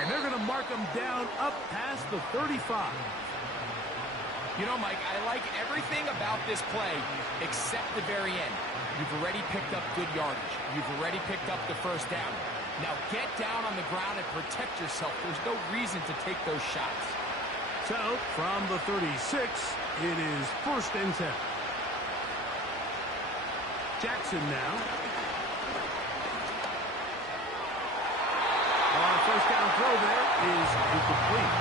And they're going to mark him down up past the 35. You know, Mike, I like everything about this play except the very end. You've already picked up good yardage. You've already picked up the 1st down. Now get down on the ground and protect yourself. There's no reason to take those shots. So, from the 36, it is 1st and 10. Jackson now. On 1st down throw there is incomplete.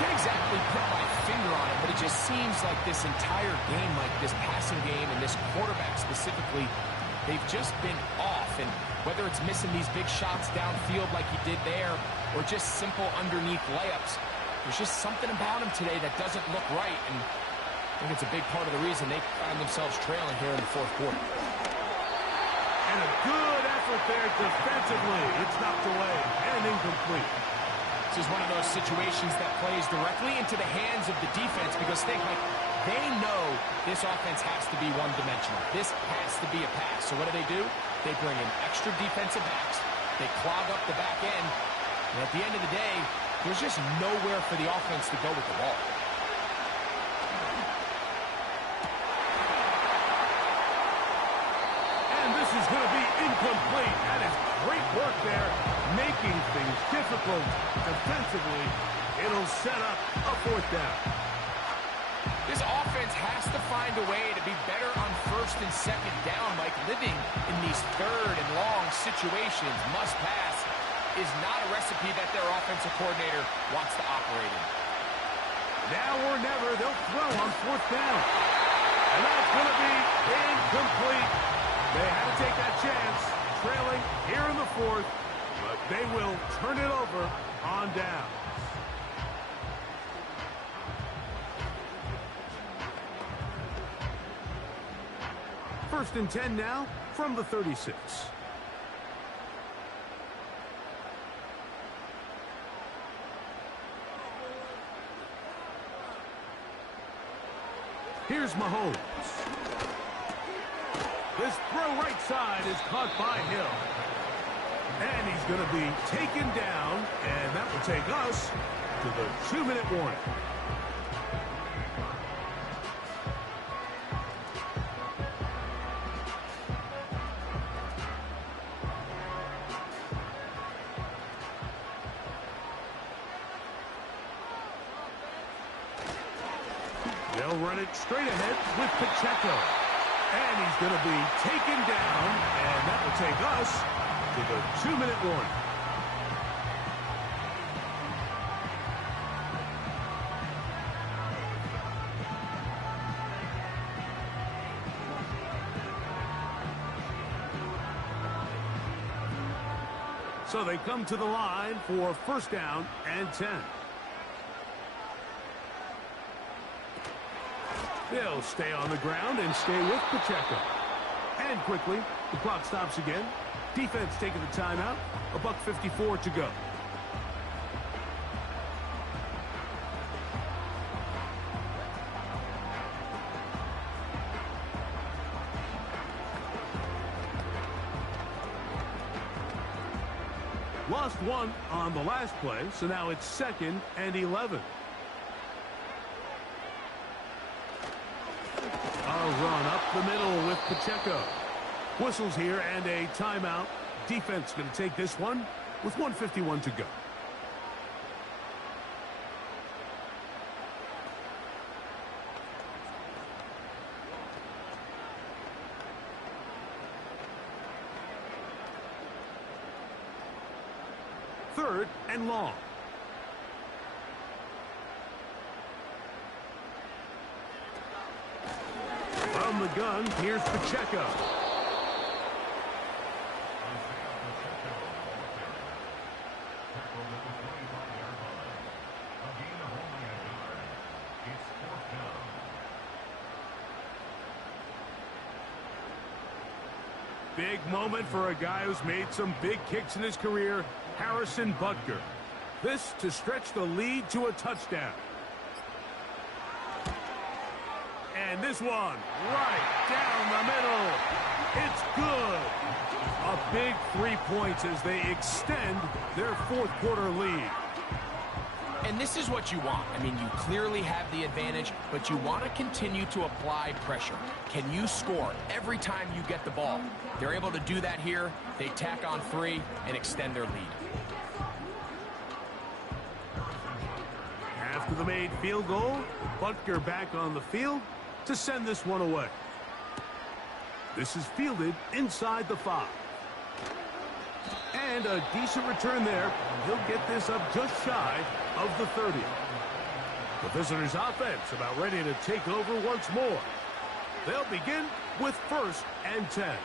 Can't exactly put my finger on it, but it just seems like this entire game, like this passing game and this quarterback specifically, they've just been off. And whether it's missing these big shots downfield like he did there or just simple underneath layups, there's just something about him today that doesn't look right, and I think it's a big part of the reason they find themselves trailing here in the 4th quarter. And a good effort there defensively. It's knocked away and incomplete. This is one of those situations that plays directly into the hands of the defense because think, like, they know this offense has to be one-dimensional. This has to be a pass. So what do? They bring in extra defensive backs. They clog up the back end. And at the end of the day, there's just nowhere for the offense to go with the ball. And this is going to be incomplete. That is great work there, making things difficult defensively. It'll set up a 4th down. This offense has to find a way to be better on 1st and 2nd down, like living in these 3rd and long situations. Must pass is not a recipe that their offensive coordinator wants to operate in. Now or never, they'll throw on 4th down. And that's going to be incomplete. They had to take that chance, trailing here in the 4th, but they will turn it over on down. First and 10 now from the 36. Here's Mahomes. This throw right side is caught by Hill. And he's going to be taken down, and that will take us to the 2-minute warning. They'll run it straight ahead with Pacheco. And he's going to be taken down, and that will take us to the 2-minute warning. So they come to the line for 1st down and 10. They'll stay on the ground and stay with Pacheco. And quickly, the clock stops again. Defense taking the timeout. $1:54 to go. Lost one on the last play, so now it's 2nd and 11. A run up the middle with Pacheco. Whistles here and a timeout. Defense going to take this one with 1:51 to go. Third and long. From the gun, here's Pacheco. Big moment for a guy who's made some big kicks in his career, Harrison Butker. This to stretch the lead to a touchdown. And this one, right down the middle. It's good. A big 3 points as they extend their fourth quarter lead. And this is what you want. I mean, you clearly have the advantage, but you want to continue to apply pressure. Can you score every time you get the ball? They're able to do that here. They tack on 3 and extend their lead. After the made field goal, Butker back on the field to send this one away. This is fielded inside the 5. And a decent return there. He'll get this up just shy of the 30. The visitors' offense about ready to take over once more. They'll begin with 1st and 10.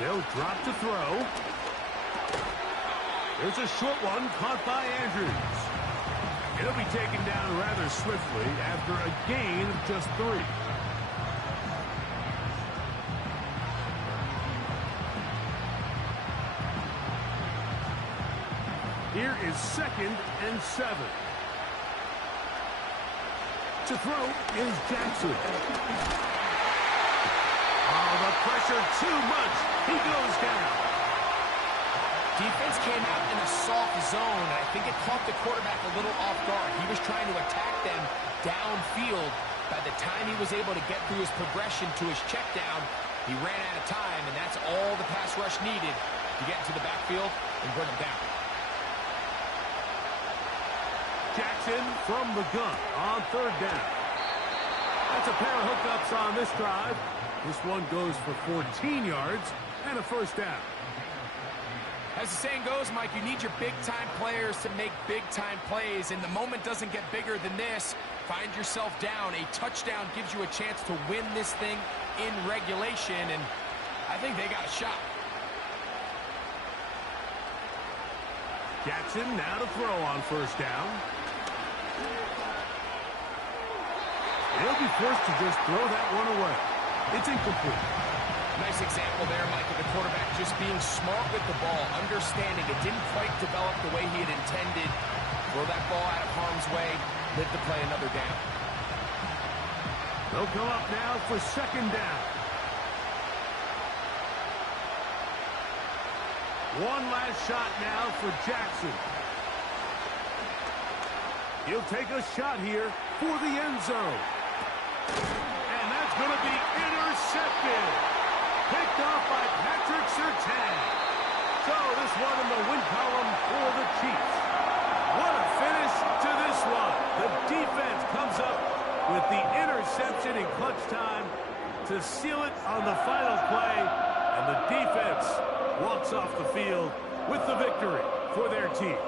They'll drop to throw. There's a short one caught by Andrews. He'll be taken down rather swiftly after a gain of just 3. Here is 2nd and 7. To throw is Jackson. Oh, the pressure too much. He goes down. Defense came out in a soft zone, and I think it caught the quarterback a little off guard. He was trying to attack them downfield. By the time he was able to get through his progression to his check down, he ran out of time, and that's all the pass rush needed to get into the backfield and bring him down. Jackson from the gun on 3rd down. That's a pair of hookups on this drive. This one goes for 14 yards and a 1st down. As the saying goes, Mike, you need your big-time players to make big-time plays, and the moment doesn't get bigger than this. Find yourself down. A touchdown gives you a chance to win this thing in regulation, and I think they got a shot. Jackson now to throw on 1st down. He'll be forced to just throw that one away. It's incomplete. Nice example there, Mike, of the quarterback just being smart with the ball, understanding it didn't quite develop the way he had intended. Throw that ball out of harm's way, live to play another down. They'll come up now for 2nd down. One last shot now for Jackson. He'll take a shot here for the end zone. And that's going to be intercepted. Picked off by Patrick Surtain. So this one in the win column for the Chiefs. What a finish to this one. The defense comes up with the interception in clutch time to seal it on the final play. And the defense walks off the field with the victory for their team.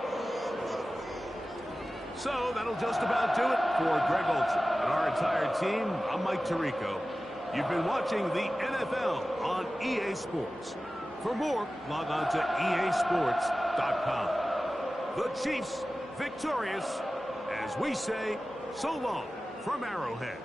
So that'll just about do it for Greg Olsen and our entire team. I'm Mike Tirico. You've been watching the NFL on EA Sports. For more, log on to easports.com. The Chiefs victorious as we say so long from Arrowhead.